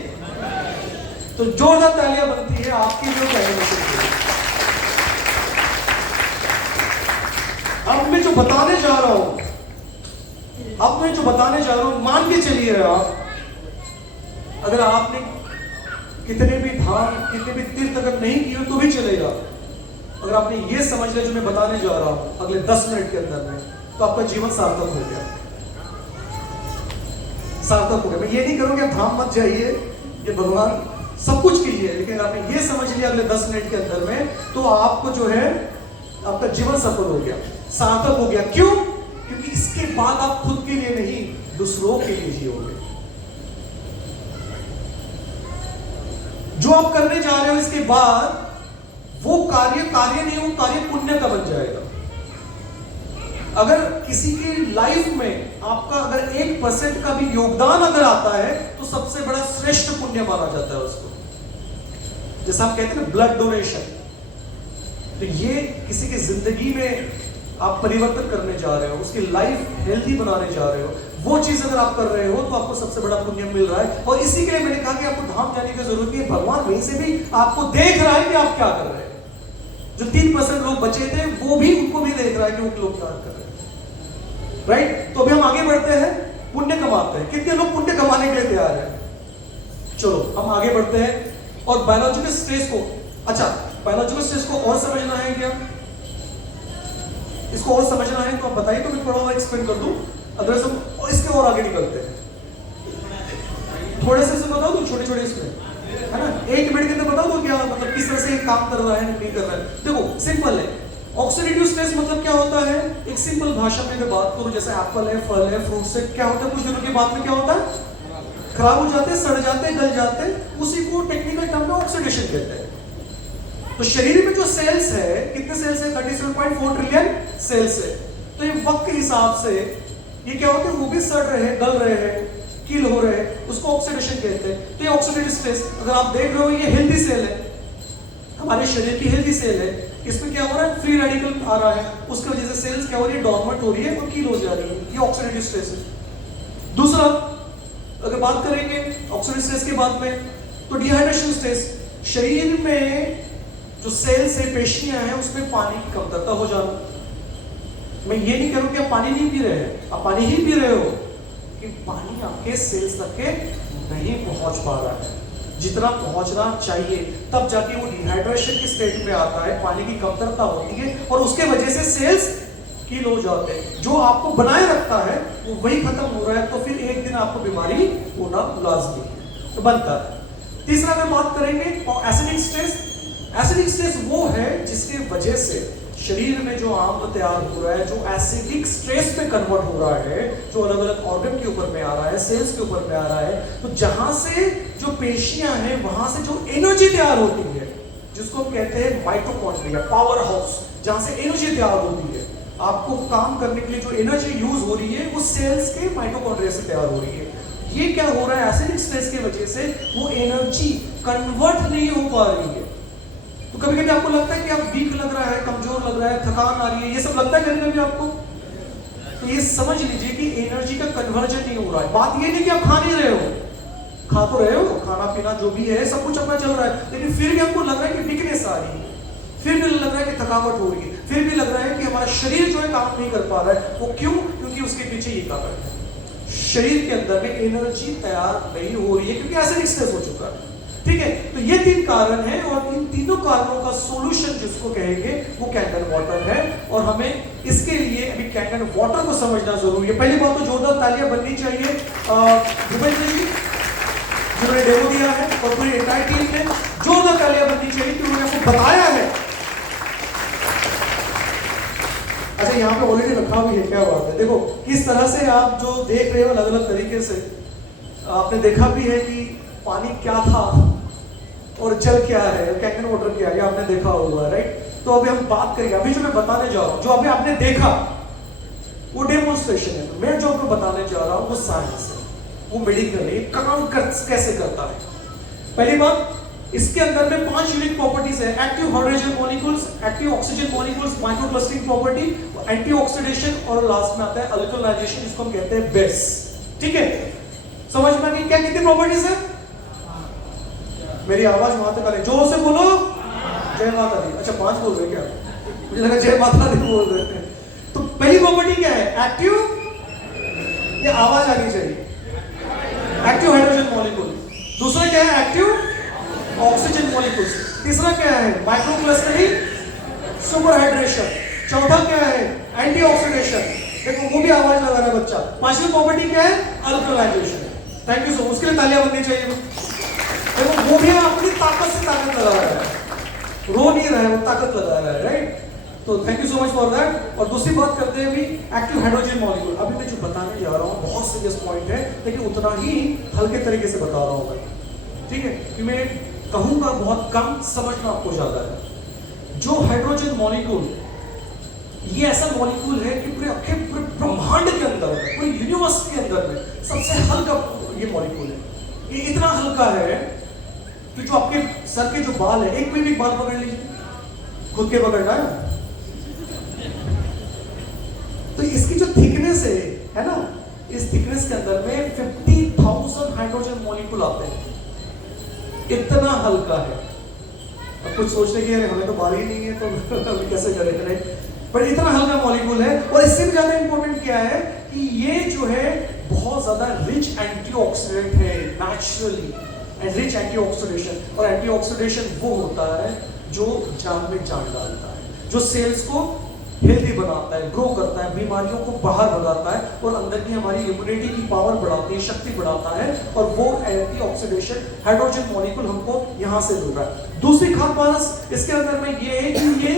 तो जोरदार तालियां बनती है आपके लिए कैंगन वाटर के लिए। अब मैं जो बताने जा रहा हूं, मान के चलिए आप, अगर आपने कितने भी धाम, कितने भी तीर्थ अगर नहीं किए तो भी चलेगा। अगर आपने ये समझ लिया जो मैं बताने जा रहा हूं अगले 10 मिनट के अंदर में, तो आपका जीवन सार्थक हो गया। सार्थक हो गया। मैं ये नहीं करूंगा आप धाम मत जाइए, ये भगवान सब कुछ कीजिए, लेकिन आपने ये समझ लिया अगले 10 मिनट के अंदर में, तो आपको जो है आपका जीवन सफल हो गया, सार्थक हो गया। क्यों? क्योंकि इसके बाद आप खुद के लिए नहीं, दूसरों के लिए जियोगे। जो आप करने जा रहे हो इसके बाद वो कार्य नहीं, वो कार्य पुण्य का बन जाएगा। अगर किसी की लाइफ में आपका अगर 1% का भी योगदान अगर आता है, तो सबसे बड़ा श्रेष्ठ पुण्य माना जाता है उसको। जैसे आप कहते हैं ना ब्लड डोनेशन, तो ये किसी की जिंदगी में आप परिवर्तन करने जा रहे हो, उसकी लाइफ हेल्दी बनाने जा रहे हो, वो चीज अगर आप कर रहे हो तो आपको सबसे बड़ा पुण्य मिल रहा है। और इसी के लिए मैंने कहा कि आपको धाम जाने की जरूरत नहीं है। भगवान वहीं से भी आपको देख रहा है कि आप क्या कर रहे हैं। जो 3% लोग बचे थे, वो भी उनको भी देख रहा है कि वो लोग क्या कर रहे हैं। राइट? तो अभी हम आगे बढ़ते हैं, पुण्य कमाते हैं। कितने लोग पुण्य कमाने के लिए तैयार हैं? चलो हम आगे बढ़ते हैं। और बायोलॉजिकल स्ट्रेस को, अच्छा बायोलॉजिकल स्ट्रेस को और समझना है क्या? इसको और समझना है तो आप बताइए, तो मैं थोड़ा और एक्सप्लेन कर दूं, अदरवाइज हम इसके और आगे निकलते हैं। थोड़े से बताओ तो छोटे इसमें, है ना? 1 मिनट के अंदर बताओ तो क्या मतलब किस तरह से ये काम कर रहा है नहीं कर रहा है। देखो सिंपल है, ऑक्सीडेटिव स्ट्रेस मतलब क्या होता है? एक सिंपल भाषा में मैं बात करूं, जैसे एप्पल है, फल है, फ्रूट से क्या होता है, कुछ दिनों के बाद में क्या होता है, खराब हो जाते हैं, सड़ जाते हैं, गल जाते हैं। उसी को टेक्निकल टर्म में ऑक्सीडेशन कहते हैं। तो शरीर में जो सेल्स है, कितने सेल्स है? 37.4 ट्रिलियन सेल्स है। तो ये वक्त के हिसाब से ये क्या होता है, वो भी सड़ रहे हैं, गल रहे हैं, किल हो रहे हैं, उसको ऑक्सीडेशन कहते हैं। तो ये ऑक्सीडेटिव स्ट्रेस, अगर आप देख रहे हो ये हेल्दी सेल है, हमारे शरीर की हेल्दी सेल है, इसमें क्या हो रहा है, फ्री रेडिकल आ रहा है, उसकी वजह से सेल्स क्या हो रही है, डॉर्मेंट हो रही है और किल हो जा रही है। ये ऑक्सीडेटिव स्ट्रेस है। दूसरा अगर बात करेंगे ऑक्सीडेटिव स्ट्रेस के बाद में, तो डिहाइड्रेशन स्ट्रेस, शरीर में जो सेल्स है, पेशियां हैं, उसमें पानी की कमतरता हो जाना। मैं ये नहीं करूं कि आप पानी नहीं पी रहे हैं, आप पानी ही पी रहे हो, कि पानी आपके सेल्स तक के नहीं पहुंच पा रहा है जितना पहुंचना चाहिए, तब जाके वो डिहाइड्रेशन की स्टेट में आता है, पानी की कमतरता होती है और उसके वजह से सेल्स किल हो जाते हैं। जो आपको बनाए रखता है वो वही खत्म हो रहा है, तो फिर एक दिन आपको बीमारी होना लाजमी तो बनता है। तीसरा अगर बात करेंगे एसिडिक स्ट्रेस, एसिडिक स्ट्रेस वो है जिसकी वजह से शरीर में जो आम्ल तैयार हो रहा है, जो एसिडिक स्ट्रेस में कन्वर्ट हो रहा है, जो अलग अलग ऑर्गन के ऊपर में आ रहा है, सेल्स के ऊपर में आ रहा है, तो जहां से जो पेशियां हैं वहां से जो एनर्जी तैयार होती है, जिसको हम कहते हैं माइटोकॉन्ड्रिया, पावर हाउस, जहां से एनर्जी तैयार होती है, आपको काम करने के लिए जो एनर्जी यूज हो रही है वो सेल्स के माइटोकॉन्ड्रिया से तैयार हो रही है। ये क्या हो रहा है, एसिडिक स्ट्रेस की वजह से वो एनर्जी कन्वर्ट नहीं हो पा रही है। तो कभी कभी आपको लगता है कि आप वीक लग रहा है, कमजोर लग रहा है, थकान आ रही है, ये सब लगता है कभी कभी आपको, तो ये समझ लीजिए कि एनर्जी का कन्वर्जन नहीं हो रहा है। बात ये नहीं कि आप खा नहीं रहे हो, खा तो रहे हो, खाना पीना जो भी है सब कुछ अपना चल रहा है, लेकिन फिर भी आपको लग रहा है कि वीकनेस आ रही है, फिर भी लग रहा है कि थकावट हो रही है, फिर भी लग रहा है कि हमारा शरीर जो है काम नहीं कर पा रहा है। वो क्यों? क्योंकि उसके पीछे ये कारण है, शरीर के अंदर में एनर्जी तैयार नहीं हो रही है, क्योंकि एसिडिक स्ट्रेस हो चुका है। ठीक है, तो ये 3 कारण हैं, और इन तीनों कारणों का सॉल्यूशन जिसको कहेंगे वो कैंगन वाटर है। और हमें इसके लिए अभी कैंगन वाटर को समझना जरूरी है। पहली बात तो जोरदार तालियां बननी चाहिए भूपेंद्र जी जिन्होंने डेमो दिया है, और पूरी एंटायर टीम ने जोरदार तालियां बननी चाहिए कि उन्होंने आपको बताया है। अच्छा, यहाँ पे ऑलरेडी रखा भी है, क्या बात है। देखो किस तरह से आप जो देख रहे हो अलग अलग तरीके से, आपने देखा भी है कि पानी क्या था और जल क्या है, कैंगन वाटर क्या है, आपने देखा होगा, राइट। तो अभी हम बात करेंगे, अभी जो मैं बताने जा रहा हूं, जो अभी आपने देखा वो डेमोन्स्ट्रेशन है। मैं जो आपको बताने जा रहा हूं वो साइंस है, वो मेडिकल है, काम कैसे करता है। पहली बात, इसके अंदर में 5 यूनिक प्रॉपर्टीज है। Active hydrogen molecules, active oxygen molecules, microclustering property, antioxidation, और लास्ट में आता है अल्कलाइजेशन, जिसको हम कहते हैं बेस। ठीक है, समझ में आ गई क्या कितनी प्रॉपर्टीज है? मेरी आवाज वहां तक आ रही, जोर से बोलो जय माता दी। अच्छा 5 बोल रहे क्या? मुझे लगा जय माता दी बोल रहे हैं। तो पहली प्रॉपर्टी क्या है? एक्टिव, ये आवाज आनी चाहिए, एक्टिव हाइड्रोजन मॉलिक्यूल। दूसरा क्या है? Active oxygen molecules. तीसरा क्या है? माइक्रोक्लस्टरिंग, सुपर हाइड्रेशन। चौथा क्या है? एंटीऑक्सीडेशन। देखो वो भी आवाज लगा रहा है बच्चा। पांचवी प्रॉपर्टी क्या है? अल्कलाइजेशन। थैंक यू सो मच, उसके लिए तालियां बननी चाहिए। देखो वो भी अपनी ताकत से ताकत लगा रहा है, रो नहीं रहा है, वो ताकत लगा रहा है, राइट। तो thank you so much for that. और दूसरी बात करते हैं अभी एक्टिव हाइड्रोजन मॉलिक्यूल। अभी मैं जो बताने जा रहा हूँ बहुत सीरियस पॉइंट है, लेकिन उतना ही हल्के तरीके से बता रहा हूँ मैं, ठीक है, कि मैं कहूँगा बहुत कम, समझना आपको ज्यादा है। जो हाइड्रोजन मॉलिक्यूल, ये ऐसा मॉलिक्यूल है कि पूरे ब्रह्मांड के अंदर है, पूरे यूनिवर्स के अंदर में सबसे हल्का ये मॉलिक्यूल है। ये इतना हल्का है कि जो आपके सर के जो बाल है, एक भी बाल पकड़ लीजिए, खुद के पकड़ना है। तो इसकी जो थिकनेस है ना, इस थिकनेस के अंदर में 50,000 हाइड्रोजन मॉलिक्यूल आते हैं। इतना हल्का है। अब कुछ सोचने की हमें तो बाल ही नहीं है तो अभी कैसे करेंगे, राइट। पर इतना हल्का मॉलिक्यूल है, और इससे भी ज्यादा इंपॉर्टेंट क्या है कि ये जो है बहुत ज्यादा रिच एंटीऑक्सीडेंट है, नेचुरली, एंड रिच एंटीऑक्सीडेशन। और एंटीऑक्सीडेशन वो होता है जो जान में जान डालता है, जो सेल्स को हेल्दी बनाता है, ग्रो करता है, बीमारियों को बाहर भगाता है, और अंदर की हमारी इम्यूनिटी की पावर बढ़ाती है, शक्ति बढ़ाता है। और वो एंटीऑक्सीडेशन हाइड्रोजन मॉलिक्यूल हमको यहां से मिल रहा है। दूसरी खास बात इसके अंदर में ये है कि ये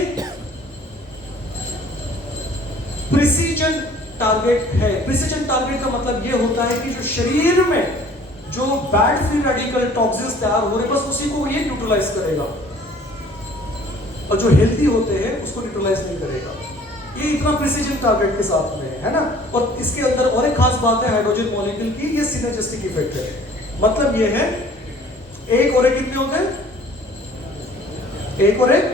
प्रिसीजन टारगेट है। प्रिसीजन टारगेट का मतलब ये होता है कि जो शरीर में जो बैड फ्री रेडिकल टॉक्सिन्स तैयार हो रहे हैं, बस उसी को ये न्यूट्रलाइज करेगा, और जो हेल्दी होते हैं उसको न्यूट्रलाइज नहीं करेगा। ये इतना प्रिसीजन टारगेट के साथ में है ना। और इसके अंदर और एक खास बात है हाइड्रोजन मॉलिक्यूल की, ये सिनर्जिस्टिक इफेक्ट है। मतलब ये है एक और एक कितने होते हैं? एक और एक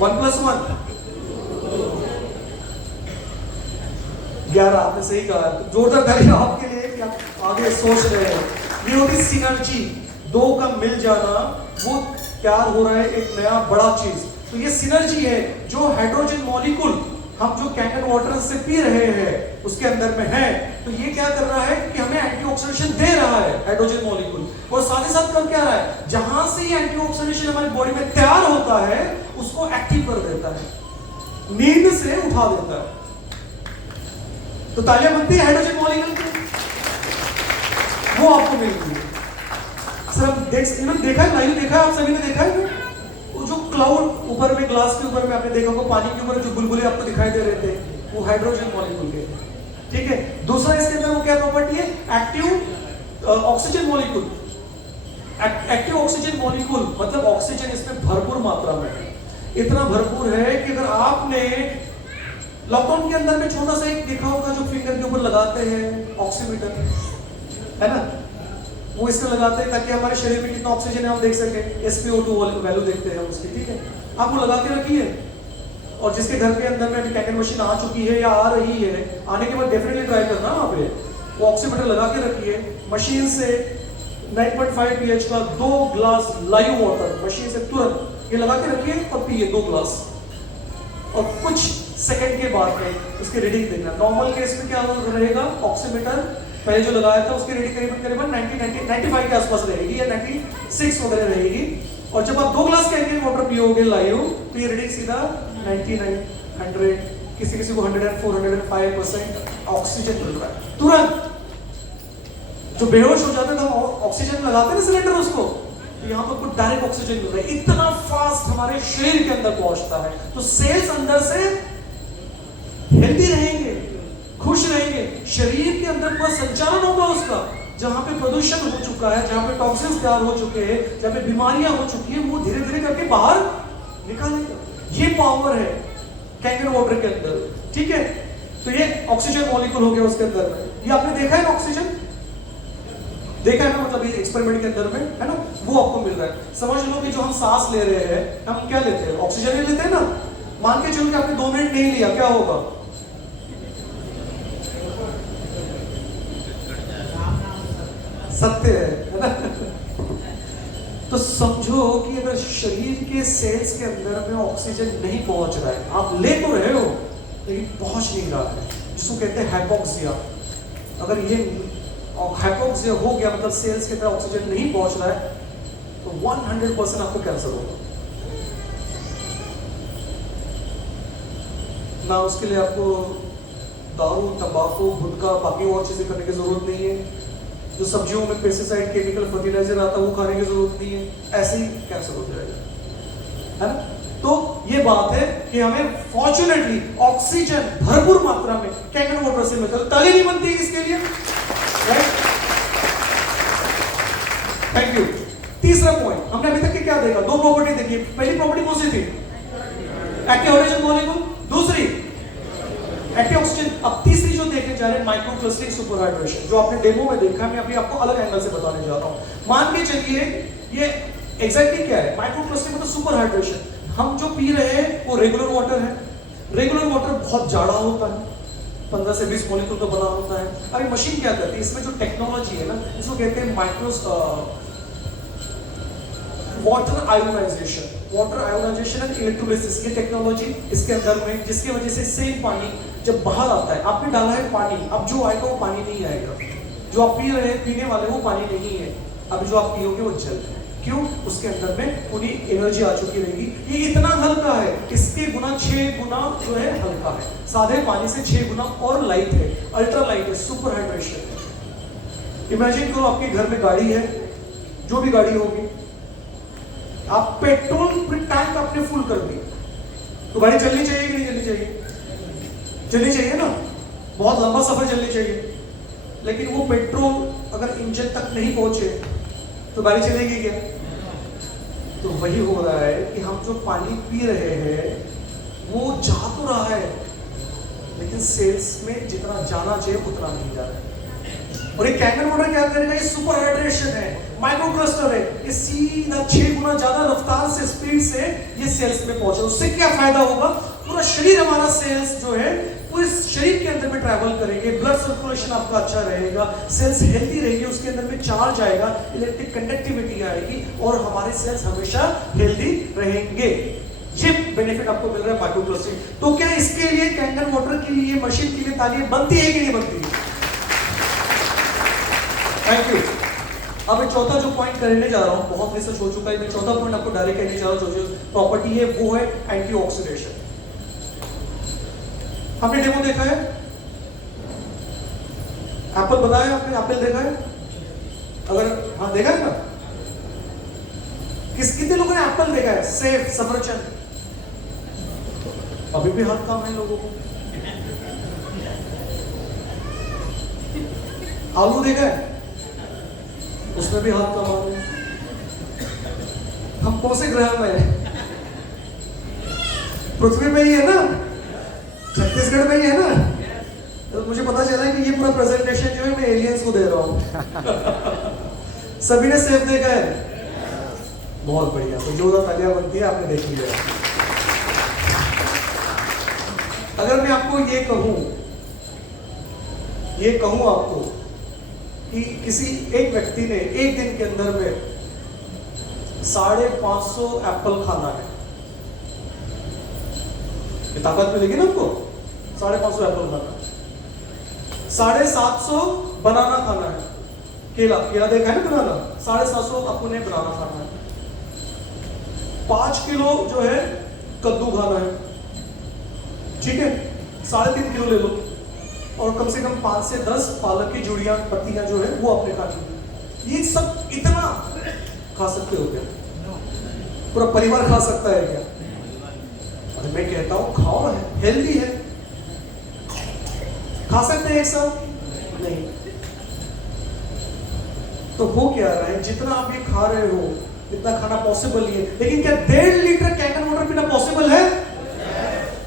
1+1 11। आपने सही कहा, जोरदार तालियां आपके लिए कि आप आगे सोच रहे हैं। ये होती सिनर्जी, दो का मिल जाना, वो तैयार हो रहा है एक नया बड़ा चीज। तो ये सिनर्जी है जो हाइड्रोजन मॉलिक्यूल हम जो कैंगन वाटर से पी रहे हैं उसके अंदर में है। तो ये क्या कर रहा है कि हमें एंटीऑक्सीडेशन दे रहा है हाइड्रोजन मॉलिक्यूल, और साथ ही साथ कर क्या रहा है, जहां से ये एंटीऑक्सीडेशन हमारी बॉडी में तैयार होता है उसको एक्टिव कर देता है, नींद से उठा देता है। तो तालियां बनती है हाइड्रोजन मॉलिक्यूल की, वो आपको मिल रही है। सर आप देखा है, लाइव देखा है, आप सभी ने देखा है वो जो क्लाउड ऊपर में, ग्लास के ऊपर में आपने देखा होगा, पानी के ऊपर जो बुलबुले आपको दिखाई दे रहे थे, वो हाइड्रोजन मॉलिक्यूल के, ठीक है। दूसरा इसके अंदर वो क्या प्रॉपर्टी है? Active oxygen molecule. Active oxygen molecule मतलब ऑक्सीजन इसमें भरपूर मात्रा में है। इतना भरपूर है कि अगर आपने लॉकडाउन के अंदर में छोटा सा एक देखा होगा जो फिंगर के ऊपर लगाते हैं ऑक्सीमीटर, है ना, वो इसमें लगाते हैं ताकि हमारे शरीर में कितना ऑक्सीजन है हम देख सकें, SpO2 वैल्यू देखते हैं उसकी, ठीक है। आप वो लगा के रखिए, और जिसके घर के अंदर में अभी कैंगन मशीन आ चुकी है या आ रही है, आने के बाद डेफिनेटली ट्राई करना वहाँ पे, वो ऑक्सीमीटर लगा के रखिए। मशीन से 9.5 pH का 2 ग्लास लाइव वाटर मशीन से तुरंत ये लगा के रखिए और पिए 2 ग्लास। और कुछ सेकंड के बाद में उसकी रीडिंग देखना। नॉर्मल केस में क्या रहेगा, ऑक्सीमीटर पहले जो लगाया था उसकी रीडिंग करीबन करीबन 95 के आसपास रहेगी या 96 वगैरह रहेगी। और जब आप 2 ग्लास कैंटीन वाटर पियोगे लाइव तो ये रीडिंग सीधा 99, 100, किसी किसी को 104, 105% ऑक्सीजन मिल रहा है तुरंत। जो बेहोश हो जाते हैं तो ऑक्सीजन लगाते हैं ना सिलेंडर उसको, तो यहाँ पर कुछ डायरेक्ट ऑक्सीजन मिल रहा है, इतना फास्ट हमारे शरीर के अंदर पहुंचता है। तो सेल्स अंदर से हेल्दी रहेंगे, खुश रहेंगे, शरीर के अंदर पूरा संचालन होगा उसका। जहां पे प्रदूषण हो चुका है, जहां पे टॉक्सिन्स तैयार हो चुके हैं, जहां पे बीमारियां हो चुकी है, वो धीरे धीरे करके बाहर निकालेगा। ये पावर है कैंगन वाटर के अंदर, ठीक है। तो ये ऑक्सीजन मॉलिक्यूल हो गया उसके अंदर में। ये आपने देखा है ना ऑक्सीजन, देखा है ना, मतलब ये एक्सपेरिमेंट के अंदर में है ना, वो आपको मिल रहा है। समझ लो कि जो हम सांस ले रहे हैं, हम क्या लेते हैं, ऑक्सीजन ही लेते हैं ना। मान के चलो कि आपने 2 मिनट नहीं लिया, क्या होगा, सत्य है ना। तो समझो कि अगर शरीर के सेल्स के अंदर में ऑक्सीजन नहीं पहुंच रहा है, आप ले तो रहे हो लेकिन पहुंच नहीं रहा है, जिसको कहते हैं हाइपोक्सिया। अगर ये हाइपोक्सिया हो गया, मतलब सेल्स के अंदर ऑक्सीजन नहीं पहुंच रहा है, तो 100% आपको कैंसर होगा। ना उसके लिए आपको दारू, तंबाकू, गुटखा, बाकी और चीजें करने की जरूरत नहीं है। जो सब्जियों में पेस्टिसाइड, केमिकल, फर्टिलाइजर आता है वो खाने की जरूरत नहीं है, ऐसे ही कैंसर हो जाएगा, है ना। तो ये बात है कि हमें फॉर्चुनेटली ऑक्सीजन भरपूर मात्रा में कैंगन वाटर से मिलता है। ताली नहीं बनती इसके लिए, राइट। Thank you. तीसरा पॉइंट हमने अभी तक क्या देखा, 2 प्रॉपर्टी देखी। पहली प्रॉपर्टी कौन सी थी, एक्टिव हाइड्रोजन मॉलिक्यूल, दूसरी एक्टिव ऑक्सीजन। अब तीसरी जो देखने जा रहे हैं, माइक्रो क्लस्टरिंग सुपरहाइड्रेशन, जो आपने डेमो में देखा, मैं अभी आपको अलग एंगल से बताने जा रहा हूं। मान के चलिए ये एग्जैक्टली क्या है, माइक्रो क्लस्टरिंग मतलब सुपरहाइड्रेशन। हम जो पी रहे हैं वो रेगुलर वाटर है। रेगुलर वाटर बहुत जाड़ा होता है, 15 से 20 मॉलिक्यूल का बना होता है। अभी मशीन क्या करती है, इसमें जो टेक्नोलॉजी है ना, इसको कहते हैं water ionisation, water ionisation and electrolysis. ये टेक्नोलॉजी इसके अंदर में, जिसकी वजह से सेम पानी जब बाहर आता है, आपने डाला है पानी, अब जो आएगा वो पानी नहीं आएगा। जो आप पी रहे हैं, पीने वाले, वो पानी नहीं है। अब जो आप पियोगे वो जल है। क्यों, उसके अंदर में पूरी एनर्जी आ चुकी रहेगी। ये इतना हल्का है, इसके गुना 6 गुना जो है हल्का है, सादे पानी से 6 गुना और लाइट है, अल्ट्रा लाइट है, सुपर हाइड्रेशन। इमेजिन करो आपके घर में गाड़ी है, जो भी गाड़ी होगी, आप पेट्रोल टैंक आपने फुल कर दी, तो गाड़ी चलनी चाहिए कि नहीं चलनी चाहिए, चलनी चाहिए ना, बहुत लंबा सफर चलनी चाहिए। लेकिन वो पेट्रोल अगर इंजन तक नहीं पहुंचे तो गाड़ी चलेगी क्या। तो वही हो रहा है कि हम जो पानी पी रहे हैं वो जा तो रहा है, लेकिन सेल्स में जितना जाना चाहिए उतना नहीं जा रहा है। और ये कैंगन वाटर क्या करेगा, ये सुपर हाइड्रेशन है, माइक्रो क्लस्टर है, ये सीधा 6 गुना ज्यादा रफ्तार से, स्पीड से ये सेल्स में पहुंचे। उससे क्या फायदा होगा, पूरा शरीर हमारा सेल्स जो है पूरे शरीर के अंदर में ट्रैवल करेंगे, ब्लड सर्कुलेशन आपका अच्छा रहेगा, सेल्स हेल्दी रहेंगे, उसके अंदर में चार्ज आएगा, इलेक्ट्रिक कंडक्टिविटी आएगी और हमारे सेल्स हमेशा हेल्दी रहेंगे। ये बेनिफिट आपको मिल रहा है माइक्रो क्लस्टरिंग। तो क्या इसके लिए, कैंगन वाटर के लिए, मशीन के लिए तालियां बनती है कि नहीं बनती है। Thank you. अब मैं चौथा जो पॉइंट करने जा रहा हूं, बहुत रिसर्च हो चुका है, मैं चौथा पॉइंट आपको डायरेक्ट कहने जा रहा हूं। जो प्रॉपर्टी है वो है एंटीऑक्सीडेशन। हमने डेमो देखा है, एप्पल बताया आपने, एप्पल देखा है, अगर हाँ देखा है ना, कितने लोगों ने एप्पल देखा है, सेब, सफरचंद, अभी भी हाथ काम है लोगों को। आलू देखा है, उसमें भी हाथ काम आ रहे हैं। हम कौन से ग्रह में है, पृथ्वी में ही है ना, छत्तीसगढ़ में ही है ना। तो मुझे पता चला कि ये पूरा प्रेजेंटेशन जो है मैं एलियंस को दे रहा हूं। सभी ने सेब देखा है, बहुत बढ़िया, तो जोरदार तालियां बनती है, आपने देख लिया। अगर मैं आपको ये कहूं आपको कि किसी एक व्यक्ति ने एक दिन के अंदर में 550 एप्पल खाना है, ताकत मिलेगी ना आपको। 550 एप्पल खाना है, 750 बनाना खाना है, केला केला देखा है ना बनाना, 750 आपको ने बनाना खाना है। 5 किलो जो है कद्दू खाना है, ठीक है, 3.5 किलो ले लो, और कम से कम 5 से 10 पालक की जुड़ियां पत्तियां जो है वो आपने खानी है। ये सब इतना खा सकते हो क्या? पूरा परिवार खा सकता है क्या? अरे मैं कहता हूं खाओ, है हेल्दी है, खा सकते हैं एक साथ? नहीं। तो हो क्या रहा है, जितना आप ये खा रहे हो इतना खाना पॉसिबल नहीं है, लेकिन क्या 1.5 लीटर कैन वाटर पीना पॉसिबल है?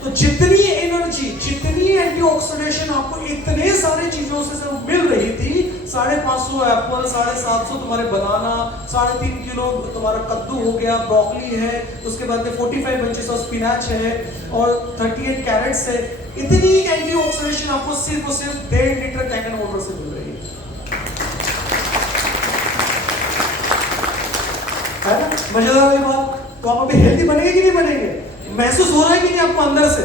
तो जितनी एनर्जी, जितनी एंटीऑक्सीडेंट आपको इतने सारे चीजों से सब मिल रही थी, 550 एप्पल, 750 तुम्हारे बनाना, 3.5 किलो तुम्हारा कद्दू हो गया, ब्रोकली है, उसके बाद में 45 बंचेस ऑफ स्पिनच है, और 38 कैरेट्स है, इतनी एंटीऑक्सीडेंट आपको सिर्फ और सिर्फ 1.5 लीटर कैन वाटर से मिल रही है ना? मजेदार वाली बात। तो आप अभी हेल्दी बनेंगे कि नहीं बनेंगे? महसूस हो रहा है कि नहीं आपको अंदर से?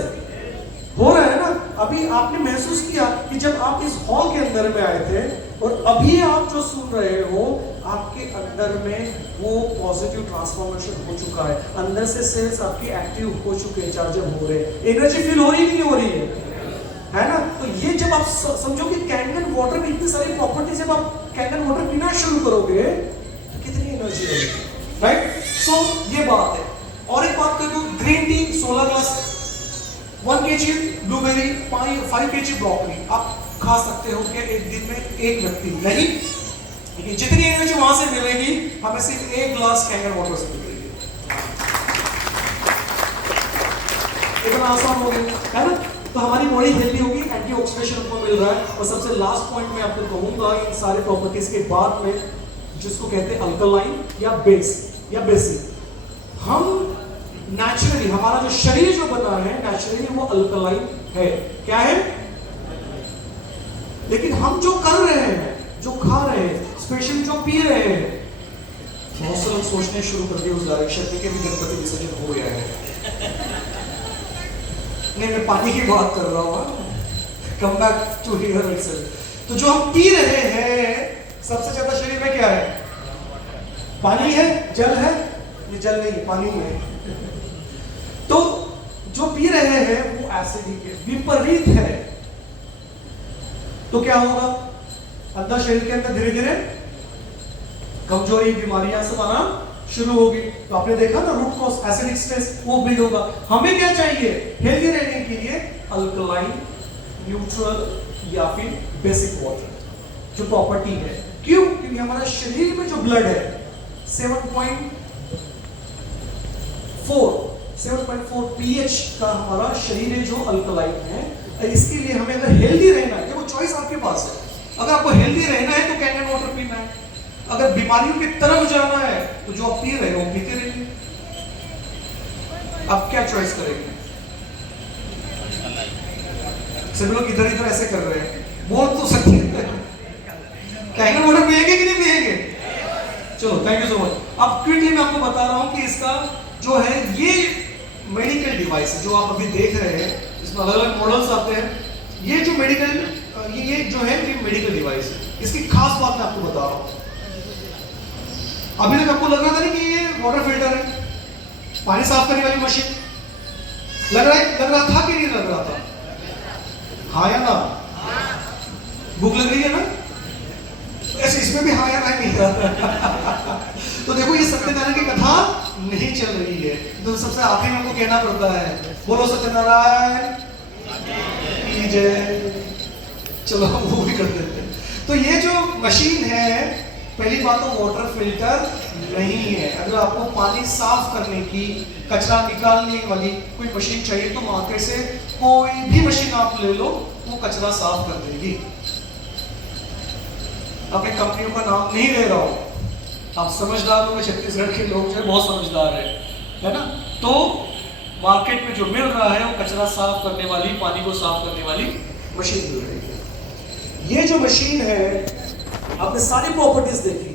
हो रहा है ना? अभी आपने महसूस किया कि जब आप इस हॉल के अंदर में आए थे, और अभी आप जो सुन रहे हो, आपके अंदर में वो पॉजिटिव ट्रांसफॉर्मेशन हो चुका है, अंदर से सेल्स आपके एक्टिव हो चुके हैं, चार्जर हो रहे हैं, एनर्जी फील हो रही है कि नहीं हो रही है ना? तो ये जब आप समझो कि कैन वाटर में इतनी सारी प्रॉपर्टीज, जब आप कैन वाटर पीना शुरू करोगे तो कितनी एनर्जी रहेगी, राइट? सो ये बात है। और एक बात कर दूं, green tea 16 glass, 1 kg blueberry, 5 kg broccoli आप खा सकते हो क्या एक दिन में? एक व्यक्ति नहीं, लेकिन जितनी एनर्जी वहां से मिलेगी हमें सिर्फ 1 ग्लास कैन वाटर से मिलेगी। इतना आसान हो गया है ना? तो हमारी बॉडी हेल्दी होगी, एंटीऑक्सीडेंट हमको मिल रहा है। और सबसे लास्ट पॉइंट मैं आपको कहूंगा इन सारे प्रॉपर्टीज के बाद में, जिसको कहते हैं अल्कलाइन या बेस या बेसिक। हम नेचुरली, हमारा जो शरीर जो बना है नेचुरली वो अल्कलाइन है। क्या है? लेकिन हम जो कर रहे हैं, जो खा रहे हैं, स्पेशली जो पी रहे हैं, बहुत से लोग सोचने शुरू कर दिए उस डायरेक्शन में कि गणपति विसर्जन हो गया है। नहीं, मैं पानी की बात कर रहा हूं। Come back to here itself. तो जो हम पी रहे हैं, सबसे ज्यादा शरीर में क्या है? पानी है, जल है? ये जल नहीं है, पानी है। तो जो पी रहे हैं वो एसिडिक है, विपरीत है। तो क्या होगा? अंदर शरीर के अंदर धीरे धीरे कमजोरी, बीमारियां सब आना शुरू होगी। तो आपने देखा ना, रूट कॉज एसिडिक स्ट्रेस वो बिल्ड होगा। हमें क्या चाहिए हेल्दी रहने के लिए? अल्कलाइन, न्यूट्रल या फिर बेसिक वाटर जो प्रॉपर्टी है। क्यों? क्योंकि हमारा शरीर में जो ब्लड है 7.4 pH का हमारा शरीर है जो अल्कलाइन है। इसके लिए हमें अगर हेल्दी रहना है, देखो चॉइस आपके पास है। अगर आपको हेल्दी रहना है तो कैन वाटर पीना है, अगर बीमारियों की तरफ जाना है तो जो आप पी रहे हो पीते रहिए। आप क्या चॉइस करेंगे? सभी लोग इधर इधर ऐसे कर रहे हैं, बोल तो सकते हैं। कैन वाटर पिएंगे कि नहीं पिएंगे? चलो, थैंक यू सो मच। अब क्विकली मैं आपको बता रहा हूं कि इसका जो है ये मेडिकल डिवाइस है जो आप अभी देख रहे हैं, इसमें अलग अलग मॉडल्स आते हैं। ये जो मेडिकल ये जो है ये मेडिकल डिवाइस है। इसकी खास बात मैं आपको बता रहा हूं। अभी तक आपको लग रहा था ना कि ये वाटर फिल्टर है, पानी साफ करने वाली मशीन, लग रहा था कि नहीं लग रहा था? हाँ या ना? भूख लग रही है ना? ऐसे इसमें भी हाँ या ना नहीं था। तो देखो, ये सत्यनारायण की कथा नहीं चल रही है, तो सबसे आखिर में हमको कहना पड़ता है, बोलो सत्यनारायण की जय। चलो हम वो भी कर देते हैं। तो ये जो मशीन है, पहली बात तो वाटर फिल्टर नहीं है। अगर आपको पानी साफ करने की, कचरा निकालने वाली कोई मशीन चाहिए तो मार्केट से कोई भी मशीन आप ले लो, वो कचरा साफ कर देगी। अपनी कंपनियों का नाम नहीं ले रहा हूं, आप समझदार लोग, छत्तीसगढ़ के लोग जो है बहुत समझदार है ना? तो मार्केट में जो मिल रहा है वो कचरा साफ करने वाली, पानी को साफ करने वाली मशीन मिल रही है। ये जो मशीन है, आपने सारी प्रॉपर्टीज देखी,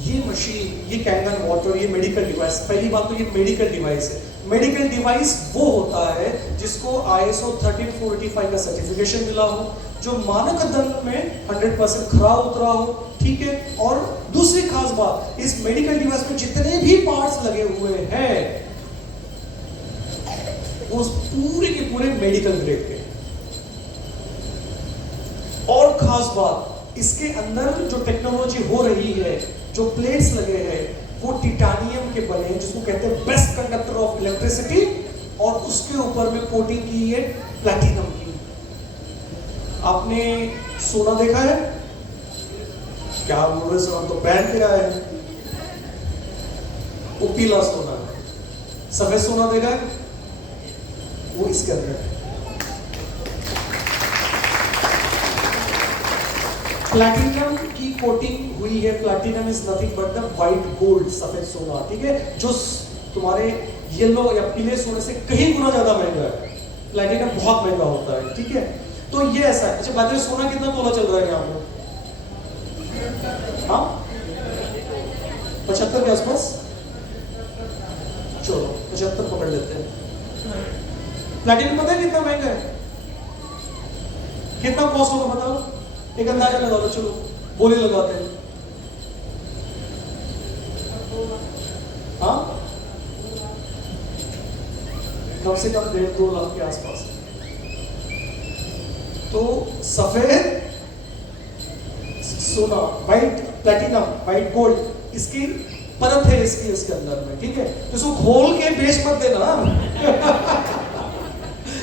ये मशीन, ये कैंगन वाटर, ये मेडिकल डिवाइस, पहली बात तो ये मेडिकल डिवाइस है। मेडिकल डिवाइस वो होता है जिसको ISO 13485 का सर्टिफिकेशन मिला हो, जो मानक दंड में 100% खरा उतरा हो, ठीक है। और दूसरी खास बात, इस मेडिकल डिवाइस में जितने भी पार्ट्स लगे हुए हैं वो पूरे के पूरे मेडिकल ग्रेड के। और खास बात, इसके अंदर जो टेक्नोलॉजी हो रही है, जो प्लेट्स लगे हैं, वो टिटानियम के बने हैं, जिसको कहते हैं बेस्ट कंडक्टर ऑफ इलेक्ट्रिसिटी, और उसके ऊपर में कोटिंग की है प्लैटिनम की। आपने सोना देखा है? क्या बोल रहे सर, हम तो पहन के आए हैं। वो पीला सोना, सफेद सोना देखा है? वो इसके अंदर है। प्लैटिनम की कोटिंग हुई है। Platinum is nothing but the white gold, सफेद सोना, ठीक है, जो तुम्हारे येलो या पीले सोने से कहीं गुना ज्यादा महंगा है। प्लैटिनम बहुत महंगा होता है, ठीक है। तो ये ऐसा है। अच्छा, बात है, सोना कितना तोला चल रहा है यहाँ पे? हाँ, 75 के आसपास। चलो 75 पकड़ लेते हैं। प्लैटिनम पता है कितना महंगा है? कितना कॉस्ट होगा बताओ, एक अंदाजा लगा लो। चलो बोली लगाते हैं। हाँ, कम से कम 1.5-2 लाख के आसपास। तो सफेद सोना, व्हाइट प्लैटिनम, व्हाइट गोल्ड, इसकी परत है इसके अंदर में, ठीक है। तो इसको खोल के बेच मत देना।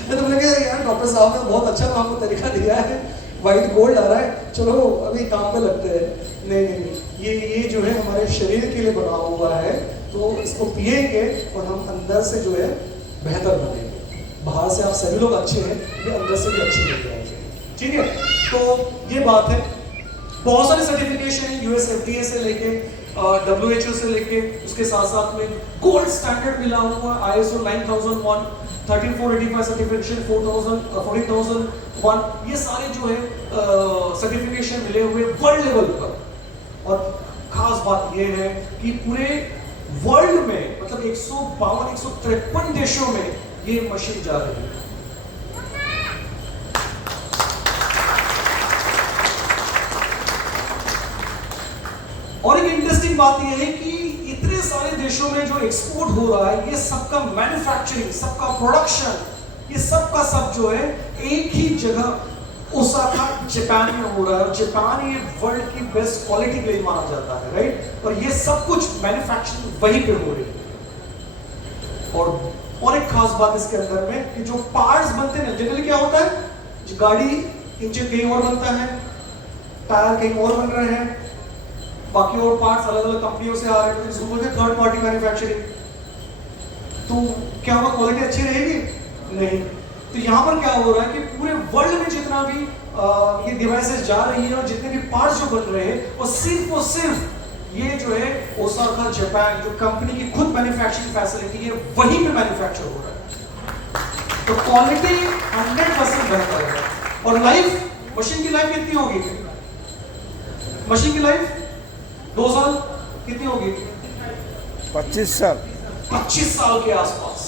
मैं तो लगे यार डॉक्टर साहब ने बहुत अच्छा काम का तरीका दिया है, व्हाइट गोल्ड आ रहा है, चलो अभी काम पे लगते हैं। नहीं नहीं नहीं, ये जो है हमारे शरीर के लिए बना हुआ है, तो इसको पिएंगे और हम अंदर से जो है बेहतर बनेंगे। बाहर से आप सभी लोग अच्छे हैं, ये अंदर से भी अच्छे बन जाएंगे, ठीक है। तो ये बात है। बहुत सारे सर्टिफिकेशन है, US FDA से लेके WHO से लेके, उसके साथ साथ में गोल्ड स्टैंडर्ड मिला हुआ ISO 9001, 13485 सर्टिफिकेशन, 14001, ये सारे जो है सर्टिफिकेशन मिले हुए वर्ल्ड लेवल पर। और खास बात ये है कि पूरे वर्ल्ड में, मतलब 152-153 देशों में ये मशीन जा रही है। और एक इंटरेस्टिंग बात यह है कि इतने सारे देशों में जो एक्सपोर्ट हो रहा है, ये सबका मैन्युफैक्चरिंग, सबका प्रोडक्शन, ये सबका सब जो है एक ही जगह ओसाका जापान में हो रहा है। और जापान ये वर्ल्ड की बेस्ट क्वालिटी के लिए माना जाता है, राइट। और ये सब कुछ मैन्युफैक्चरिंग वहीं पे हो रही है। और एक खास बात इसके अंदर में कि जो पार्ट्स बनते हैं, जनरली क्या होता है, गाड़ी इंजन कहीं और बनता है, टायर कहीं और बन रहे हैं, बाकी और पार्ट्स अलग अलग कंपनियों से आ रहे हैं, जिसको बोलते हैं थर्ड पार्टी मैन्युफैक्चरिंग। तो क्या होगा, क्वालिटी अच्छी रहेगी? नहीं। तो यहाँ पर क्या हो रहा है कि पूरे वर्ल्ड में जितना भी ये डिवाइसेस जा रही है और जितने भी पार्ट्स जो बन रहे हैं, और सिर्फ ये जो है ओसाका जापान, जो कंपनी की खुद मैन्युफैक्चरिंग फैसिलिटी है, वहीं पे मैन्युफैक्चर हो रहा है। तो क्वालिटी 100% बेहतर है। और लाइफ, मशीन की लाइफ कितनी होगी? मशीन की लाइफ 2 साल कितनी होगी? 25 साल। 25 साल के आसपास,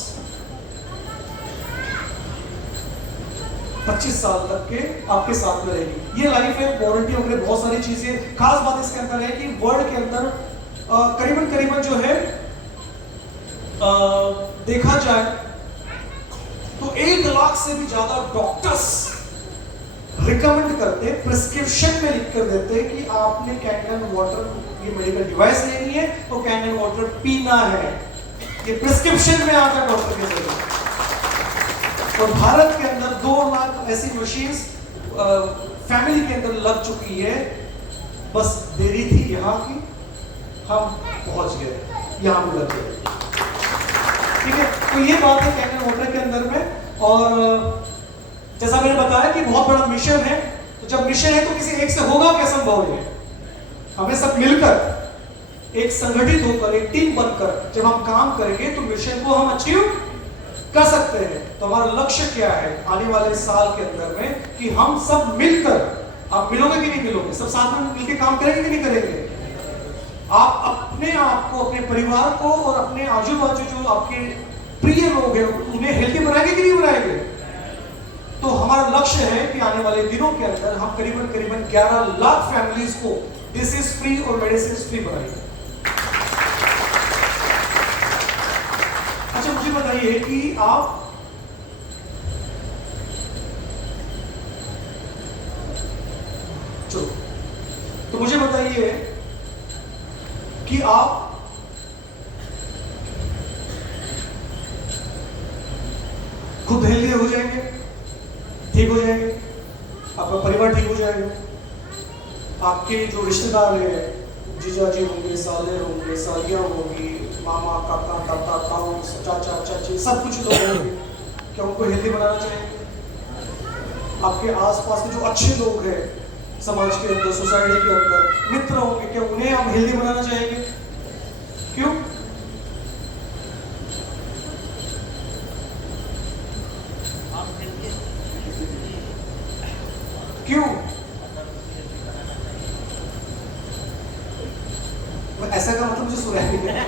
25 साल तक के आपके साथ में रहेगी ये लाइफ है। वारंटी वगैरह बहुत सारी चीजें। खास बात इसके अंदर है कि वर्ल्ड के अंदर करीबन जो है देखा जाए तो 1 लाख से भी ज्यादा डॉक्टर्स रिकमेंड करते, प्रिस्क्रिप्शन में लिख कर देते कि आपने कैंगन वाटर, ये मेडिकल डिवाइस लेनी है तो कैंगन वाटर पीना है। ये प्रिस्क्रिप्शन में आता है डॉक्टर के जरिए। और भारत के अंदर 2 लाख ऐसी मशीन्स फैमिली के अंदर लग चुकी है। बस देरी थी यहाँ की, हम पहुंच गए, यहाँ पे लग गए, ठीक है। तो ये बात है कैंगन वाटर के अंदर में। और जैसा मैंने बताया कि बहुत बड़ा मिशन है, तो जब मिशन है तो किसी एक से होगा क्या संभव है? हमें सब मिलकर, एक संगठित होकर, एक टीम बनकर जब हम काम करेंगे तो मिशन को हम अचीव कर सकते हैं। तो हमारा लक्ष्य क्या है आने वाले साल के अंदर में कि हम सब मिलकर, आप मिलोगे कि नहीं मिलोगे? सब साथ में मिलकर काम करेंगे कि नहीं करेंगे? आप अपने आप को, अपने परिवार को और अपने आजू बाजू जो आपके प्रिय लोग हैं उन्हें हेल्दी बनाएंगे कि नहीं बनाएंगे? तो हमारा लक्ष्य है कि आने वाले दिनों के अंदर हम करीबन करीबन 11 लाख फैमिलीज को डिसीज फ्री और मेडिसिन फ्री बनाएंगे। अच्छा मुझे बताइए कि आप चलो तो मुझे बताइए कि आप खुद हेल्दी हो जाएंगे, ठीक हो जाएंगे, आपका परिवार ठीक हो जाएगा, आपके जो रिश्तेदार हैं, जीजा जी होंगे, साले होंगे, सालियाँ होंगी, मामा काका दादा ताऊ चाचा चाची सब कुछ लोग होंगे, क्या उनको हेल्दी बनाना चाहिए? आपके आसपास के जो अच्छे लोग हैं समाज के अंदर, सोसाइटी के अंदर मित्र होंगे, क्या उन्हें हम हेल्दी बनाना चाहेंगे? क्यों? क्यों? ऐसा का मतलब मुझे सुना नहीं है।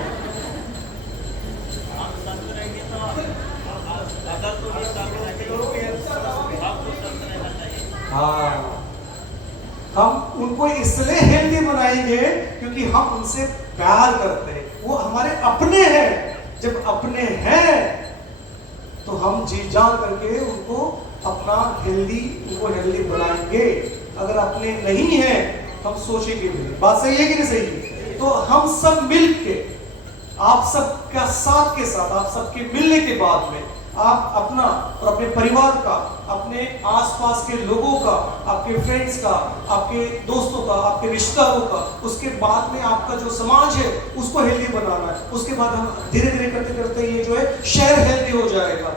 हाँ, हम उनको इसलिए हेल्दी बनाएंगे क्योंकि हम उनसे प्यार करते हैं, वो हमारे अपने हैं। जब अपने हैं तो हम जी जान करके उनको अपना उनको हेल्दी बनाएंगे। अगर अपने नहीं है हम सोचेंगे भी। बात सही है कि नहीं सही? तो हम सब मिल के, आप सबका साथ के साथ, आप सबके मिलने के बाद में आप अपना और अपने परिवार का, अपने आसपास के लोगों का, आपके फ्रेंड्स का, आपके दोस्तों का, आपके रिश्तेदारों का, उसके बाद में आपका जो समाज है उसको हेल्दी बनाना है। उसके बाद हम धीरे धीरे करते करते ये जो है शहर हेल्दी हो जाएगा।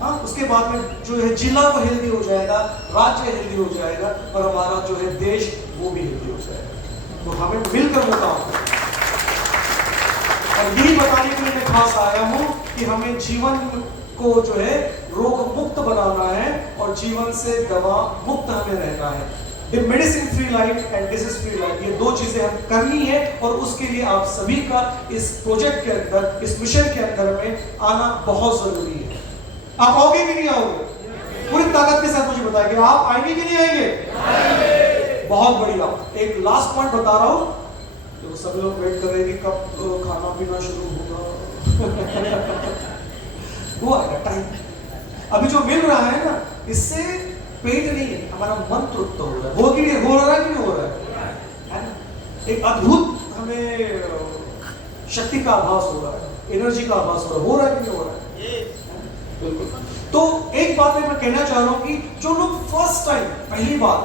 हाँ, उसके बाद में जो है जिला वो हेल्दी हो जाएगा, राज्य हेल्दी हो जाएगा और हमारा जो है देश वो भी हेल्दी हो जाएगा। तो हमें मिलकर वो काम करना है। और यही बताने के लिए मैं खास आया हूँ कि हमें जीवन को जो है रोग मुक्त बनाना है और जीवन से दवा मुक्त हमें रहना है। Medicine free life and disease free life, ये दो चीजें हम करनी है और उसके लिए आप सभी का इस प्रोजेक्ट के अंदर, इस मिशन के अंदर में आना बहुत जरूरी है। आप आओगे कि नहीं आओगे? पूरी ताकत के साथ मुझे बताइए, आप आएंगे कि नहीं आएंगे? बहुत बढ़िया। एक लास्ट पॉइंट बता रहा हूं, तो सब लोग वेट कर रहे हैं कि कब खाना पीना शुरू होगा। वो आएगा टाइम। अभी जो मिल रहा है ना, इससे पेट नहीं है, हमारा मन तृप्त हो रहा है। हो कि नहीं हो रहा है कि नहीं हो रहा है ना? एक अद्भुत हमें शक्ति का आभास हो रहा है, एनर्जी का आभास हो रहा है कि नहीं हो रहा है? बिल्कुल। तो एक बात मैं कहना चाह रहा हूं कि जो लोग फर्स्ट टाइम, पहली बार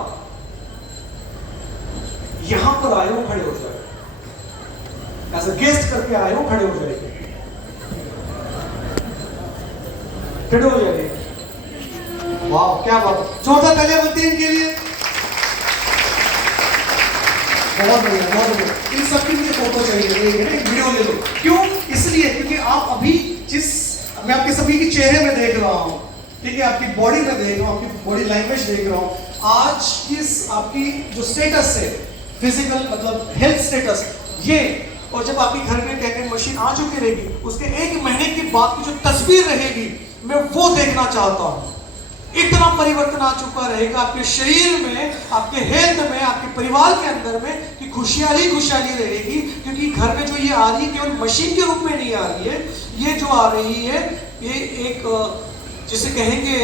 यहां पर आए हो, खड़े हो जाए। एज अ गेस्ट करके आए हो, खड़े हो जाएंगे, खड़े हो जाएंगे। वाह क्या बात, जोरदार तालियां बनती है इनके लिए। बहुत बढ़िया, बहुत बढ़िया। इन सबकी मुझे फोटो चाहिए, वीडियो ले लो। क्यों? इसलिए क्योंकि आप अभी जिस, मैं आपके सभी के चेहरे में देख रहा हूं, ठीक है, आपकी बॉडी में देख रहा हूं, आपकी बॉडी लैंग्वेज देख रहा हूं। आज इस आपकी जो स्टेटस है, फिजिकल मतलब हेल्थ स्टेटस, ये, और जब आपके घर में कैकेट मशीन आ चुकी रहेगी, उसके 1 महीने के बाद की जो तस्वीर रहेगी, मैं वो देखना चाहता हूं। इतना परिवर्तन आ चुका रहेगा आपके शरीर में, आपके हेल्थ में, आपके परिवार के अंदर में, कि खुशहाली खुशहाली रहेगी। क्योंकि घर में जो ये आ रही है केवल मशीन के रूप में नहीं आ रही है, ये जो आ रही है ये एक जिसे कहेंगे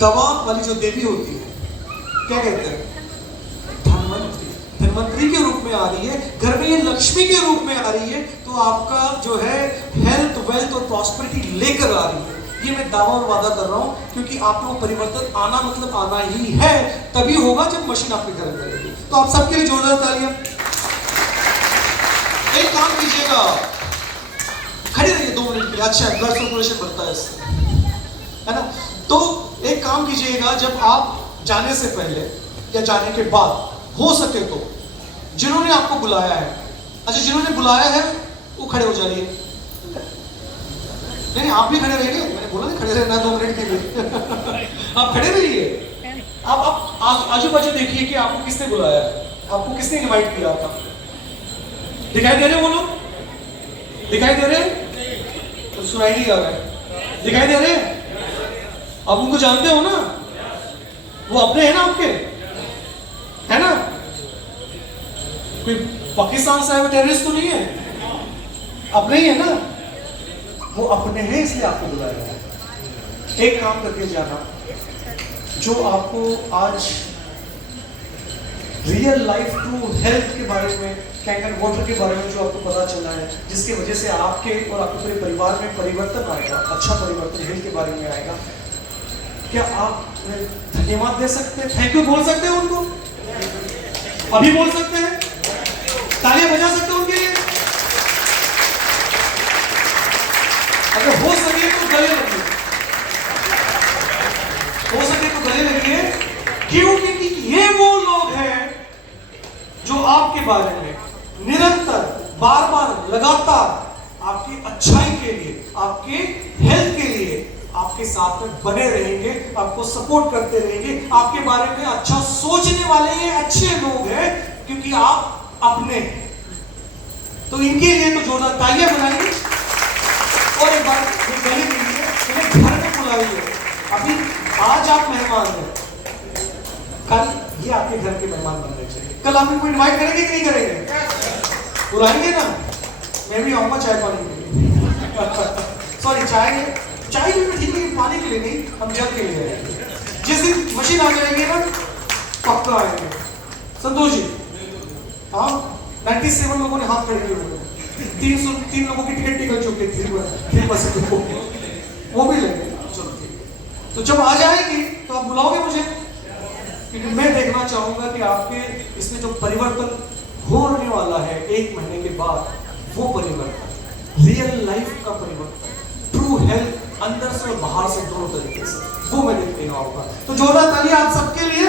दवा वाली जो देवी होती है, क्या कहते हैं, धनवंतरी, धनवंतरी के रूप में आ रही है। घर में ये लक्ष्मी के रूप में आ रही है। तो आपका जो है हेल्थ, वेल्थ और प्रॉस्पेरिटी लेकर आ रही है। ये मैं दावा और वादा कर रहा हूं, क्योंकि आप लोग परिवर्तन आना मतलब आना ही है, तभी होगा जब मशीन आपके घर में रहेगी। तो आप सबके लिए जोरदार तालियां। एक काम कीजिएगा, खड़े रहिए 2 मिनट के लिए। अच्छा, ब्लड सर्कुलेशन बढ़ता है इससे, है ना? तो एक काम कीजिएगा, जब आप जाने से पहले या जाने के बाद हो सके तो जिन्होंने आपको बुलाया है, अच्छा जिन्होंने बुलाया है वो खड़े हो जाइए। नहीं, आप भी खड़े रहिए, मैंने बोला नहीं खड़े रहना 2 मिनट के लिए। आप खड़े रहिए। आप आजू बाजू देखिए कि आपको किसने बुलाया है। आपको किसने इनवाइट किया था? दिखाई दे रहे वो लोग? दिखाई दे रहे? तो सुनाई नहीं आ रहा है। दिखाई दे रहे? आप उनको जानते हो ना? वो अपने हैं ना आपके? है ना? कोई पाकिस्तान से आए हुए टेररिस्ट तो नहीं है? अपने ही है ना? वो अपने हैं इसलिए आपको बुलाया है। एक काम करके जाना, जो आपको आज रियल लाइफ ट्रू हेल्थ के बारे में, कैंकर वाटर के बारे में जो आपको पता चला है, जिसकी वजह से आपके और आपके पूरे परिवार में परिवर्तन आएगा, अच्छा परिवर्तन हेल्थ के बारे में आएगा, क्या आप धन्यवाद दे सकते हैं? थैंक यू बोल सकते हैं उनको? अभी बोल सकते हैं? तालियां बजा सकते हैं उनके लिए? अगर हो सके तो गले लगिए, हो सके तो गले लगिए। क्यों? क्योंकि ये वो लोग हैं जो आपके बारे में निरंतर, बार बार, लगातार आपकी अच्छाई के लिए, आपके हेल्थ के लिए आपके साथ में बने रहेंगे, आपको सपोर्ट करते रहेंगे, आपके बारे में अच्छा सोचने वाले ये अच्छे लोग हैं, क्योंकि आप अपने हैं। तो इनके लिए तो जोरदार तालियां बनाइए। और एक बार ये गले के लिए इन्हें घर में बुलाइए। अभी आज आप मेहमान हैं, कल ये आपके घर के मेहमान बनने चाहिए। कल आप इनको इनवाइट करेंगे कि नहीं करेंगे? बुलाएंगे ना? मैं भी आऊंगा चाय पानी के लिए। सॉरी, चाय भी ठीक है, पानी के लिए नहीं, हम जग के लिए आएंगे। जिस दिन मशीन आ जाएगी ना, पक्का आएंगे। संतोष जी, हाँ, 97 लोगों ने हाथ खड़े किए, 303 लोगों की टिकट निकल चुकी थी, वो भी लेंगे। चलो ठीक है। तो जब आ जाएगी तो आप बुलाओगे मुझे, क्योंकि मैं देखना चाहूंगा कि आपके इसमें जो परिवर्तन होने वाला है 1 महीने के बाद, वो परिवर्तन रियल लाइफ का परिवर्तन, ट्रू हेल्थ, अंदर से और बाहर से दोनों तरीके से, वो मैं देखने आऊंगा। तो जोरदार तालियां आप सबके लिए।